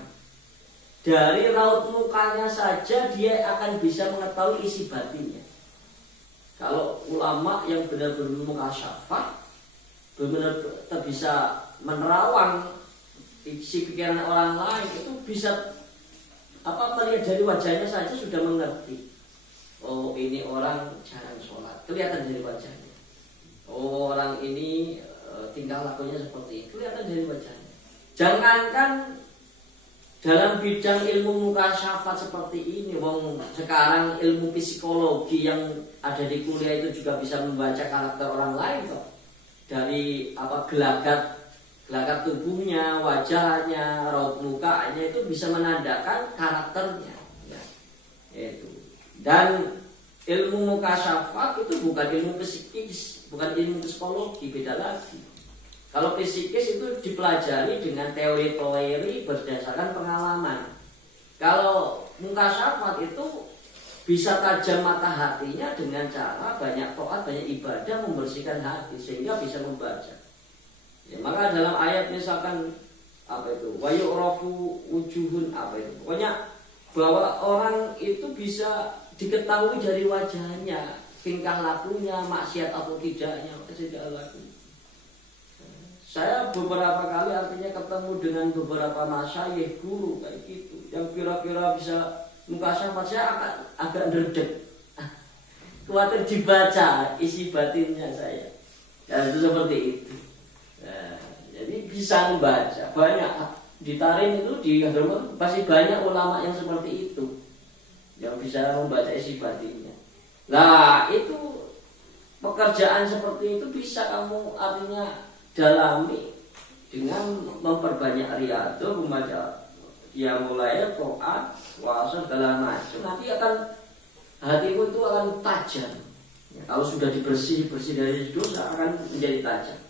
dari raut mukanya saja dia akan bisa mengetahui isi batinnya. Kalau ulama yang benar-benar mukasyafah, benar-benar bisa menerawang isi pikiran orang lain, itu bisa melihat dari wajahnya saja sudah mengerti. oh ini orang jarang sholat, kelihatan dari wajahnya. Oh orang ini tingkah lakunya seperti ini, kelihatan dari wajahnya. Jangankan dalam bidang ilmu mukasyafat seperti ini, wong sekarang ilmu psikologi yang ada di kuliah itu juga bisa membaca karakter orang lain kok. Dari gelagat tubuhnya, wajahnya, raut mukanya itu bisa menandakan karakternya. Ya, itu. Dan ilmu mukasyafat itu bukan ilmu psikis, bukan ilmu psikologi, beda lagi. Kalau psikis itu dipelajari dengan teori-teori berdasarkan pengalaman. Kalau mukasyafat itu bisa tajam mata hatinya dengan cara banyak taat, banyak ibadah, membersihkan hati sehingga bisa membaca. Ya, maka dalam ayat misalkan wa yu'rafu wujuhun pokoknya bahwa orang itu bisa diketahui dari wajahnya, tingkah lakunya, maksiat atau tidaknya, segala laku. Saya beberapa kali artinya ketemu dengan beberapa masyayikh guru kayak gitu, yang kira-kira bisa mukasyafat, saya agak nerdek, khawatir dibaca isi batinnya saya. Ya, itu seperti itu. Nah, jadi bisa membaca banyak di Tarim itu, di Hadramaut pasti banyak ulama yang seperti itu, yang bisa membaca isi batinnya. Nah itu pekerjaan seperti itu bisa kamu artinya dalami dengan memperbanyak riyadhah, membaca ya mulai taat, puasa segala macam. Nanti akan hatimu itu akan tajam. Ya, kalau sudah bersih dari dosa akan menjadi tajam.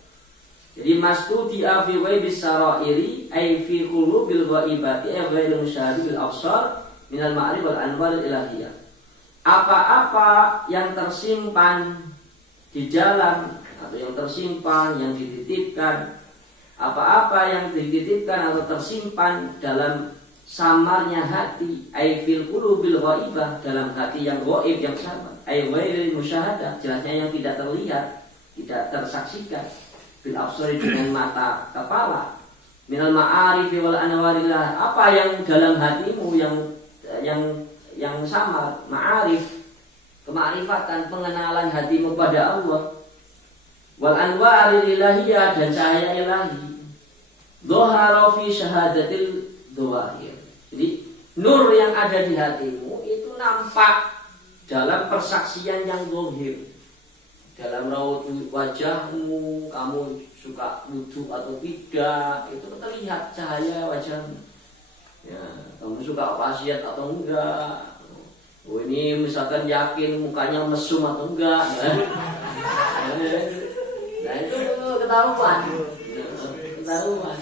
Jadi mastudi'a fi ghaibis sarairi ay fi qulubil ghaibati ay ghairil musyahadi bil absar minal ma'rif wal anwar ilahiyah. Apa-apa yang tersimpan di dalam atau yang tersimpan, yang dititipkan, apa-apa yang dititipkan atau tersimpan dalam samarnya hati, ay fil qulubil ghaibah, dalam hati yang ghaib, yang samar, ay ghairil musyahadah, jelasnya yang tidak terlihat, tidak tersaksikan, bil absari dengan mata kepala, minal ma'arif wal anwarillah, apa yang dalam hatimu yang samar, ma'arif, kemakrifatan, pengenalan hatimu pada Allah, wal anwaril ilahiyah, dan cahaya ilahi, dhahara fi syahadatil dhawahir. Jadi nur yang ada di hatimu itu nampak dalam persaksian yang zahir, dalam raut wajahmu, kamu suka wudhu atau tidak, itu terlihat cahaya wajahmu. Ya, kamu suka wasiat atau enggak? Oh ini misalkan yakin mukanya mesum atau enggak? Ya. Nah itu ketahuan. Ketahuan.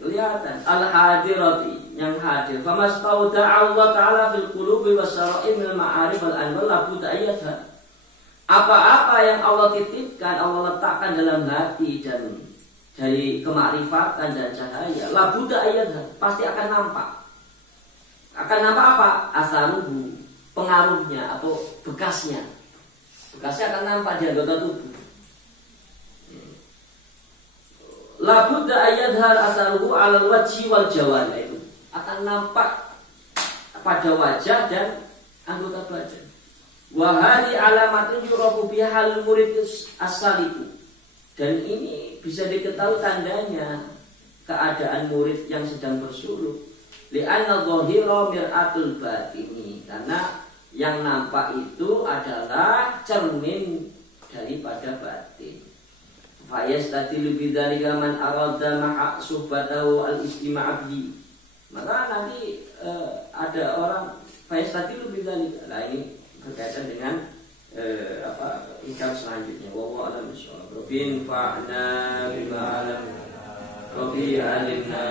Kelihatan al-hadirati, yang hadir. Famastauda Allah Ta'ala fil qulubi was-sara'ir minal ma'arif wal anwar la budda ayatha. Apa-apa yang Allah titipkan, Allah letakkan dalam hati dan dari kemakrifatan dan cahaya, la budda ayatha, pasti akan nampak. Akan nampak apa? Asaruhu, pengaruhnya atau bekasnya. Bekasnya akan nampak di anggota tubuh. La budda ayadhar asaruhu alal wajhi wal jawan, itu akan nampak pada wajah dan anggota badan. Wa hadhi alamatun yurafu biha halul murid as-saliku, dan ini bisa diketahui tandanya keadaan murid yang sedang bersuluk. Li'anna dhahira mir'atul batini, karena yang nampak itu adalah cermin daripada batin. Fayastatilu bidzalika man arada ma'a suhbatahu al-istima'a bihi. Maka nanti ada orang fayastatilu bidzalika. Nah ini berkaitan dengan hikam selanjutnya. Wallahu a'lam bishawab. Rabbin fa'na bima 'alam. Rabbi alimna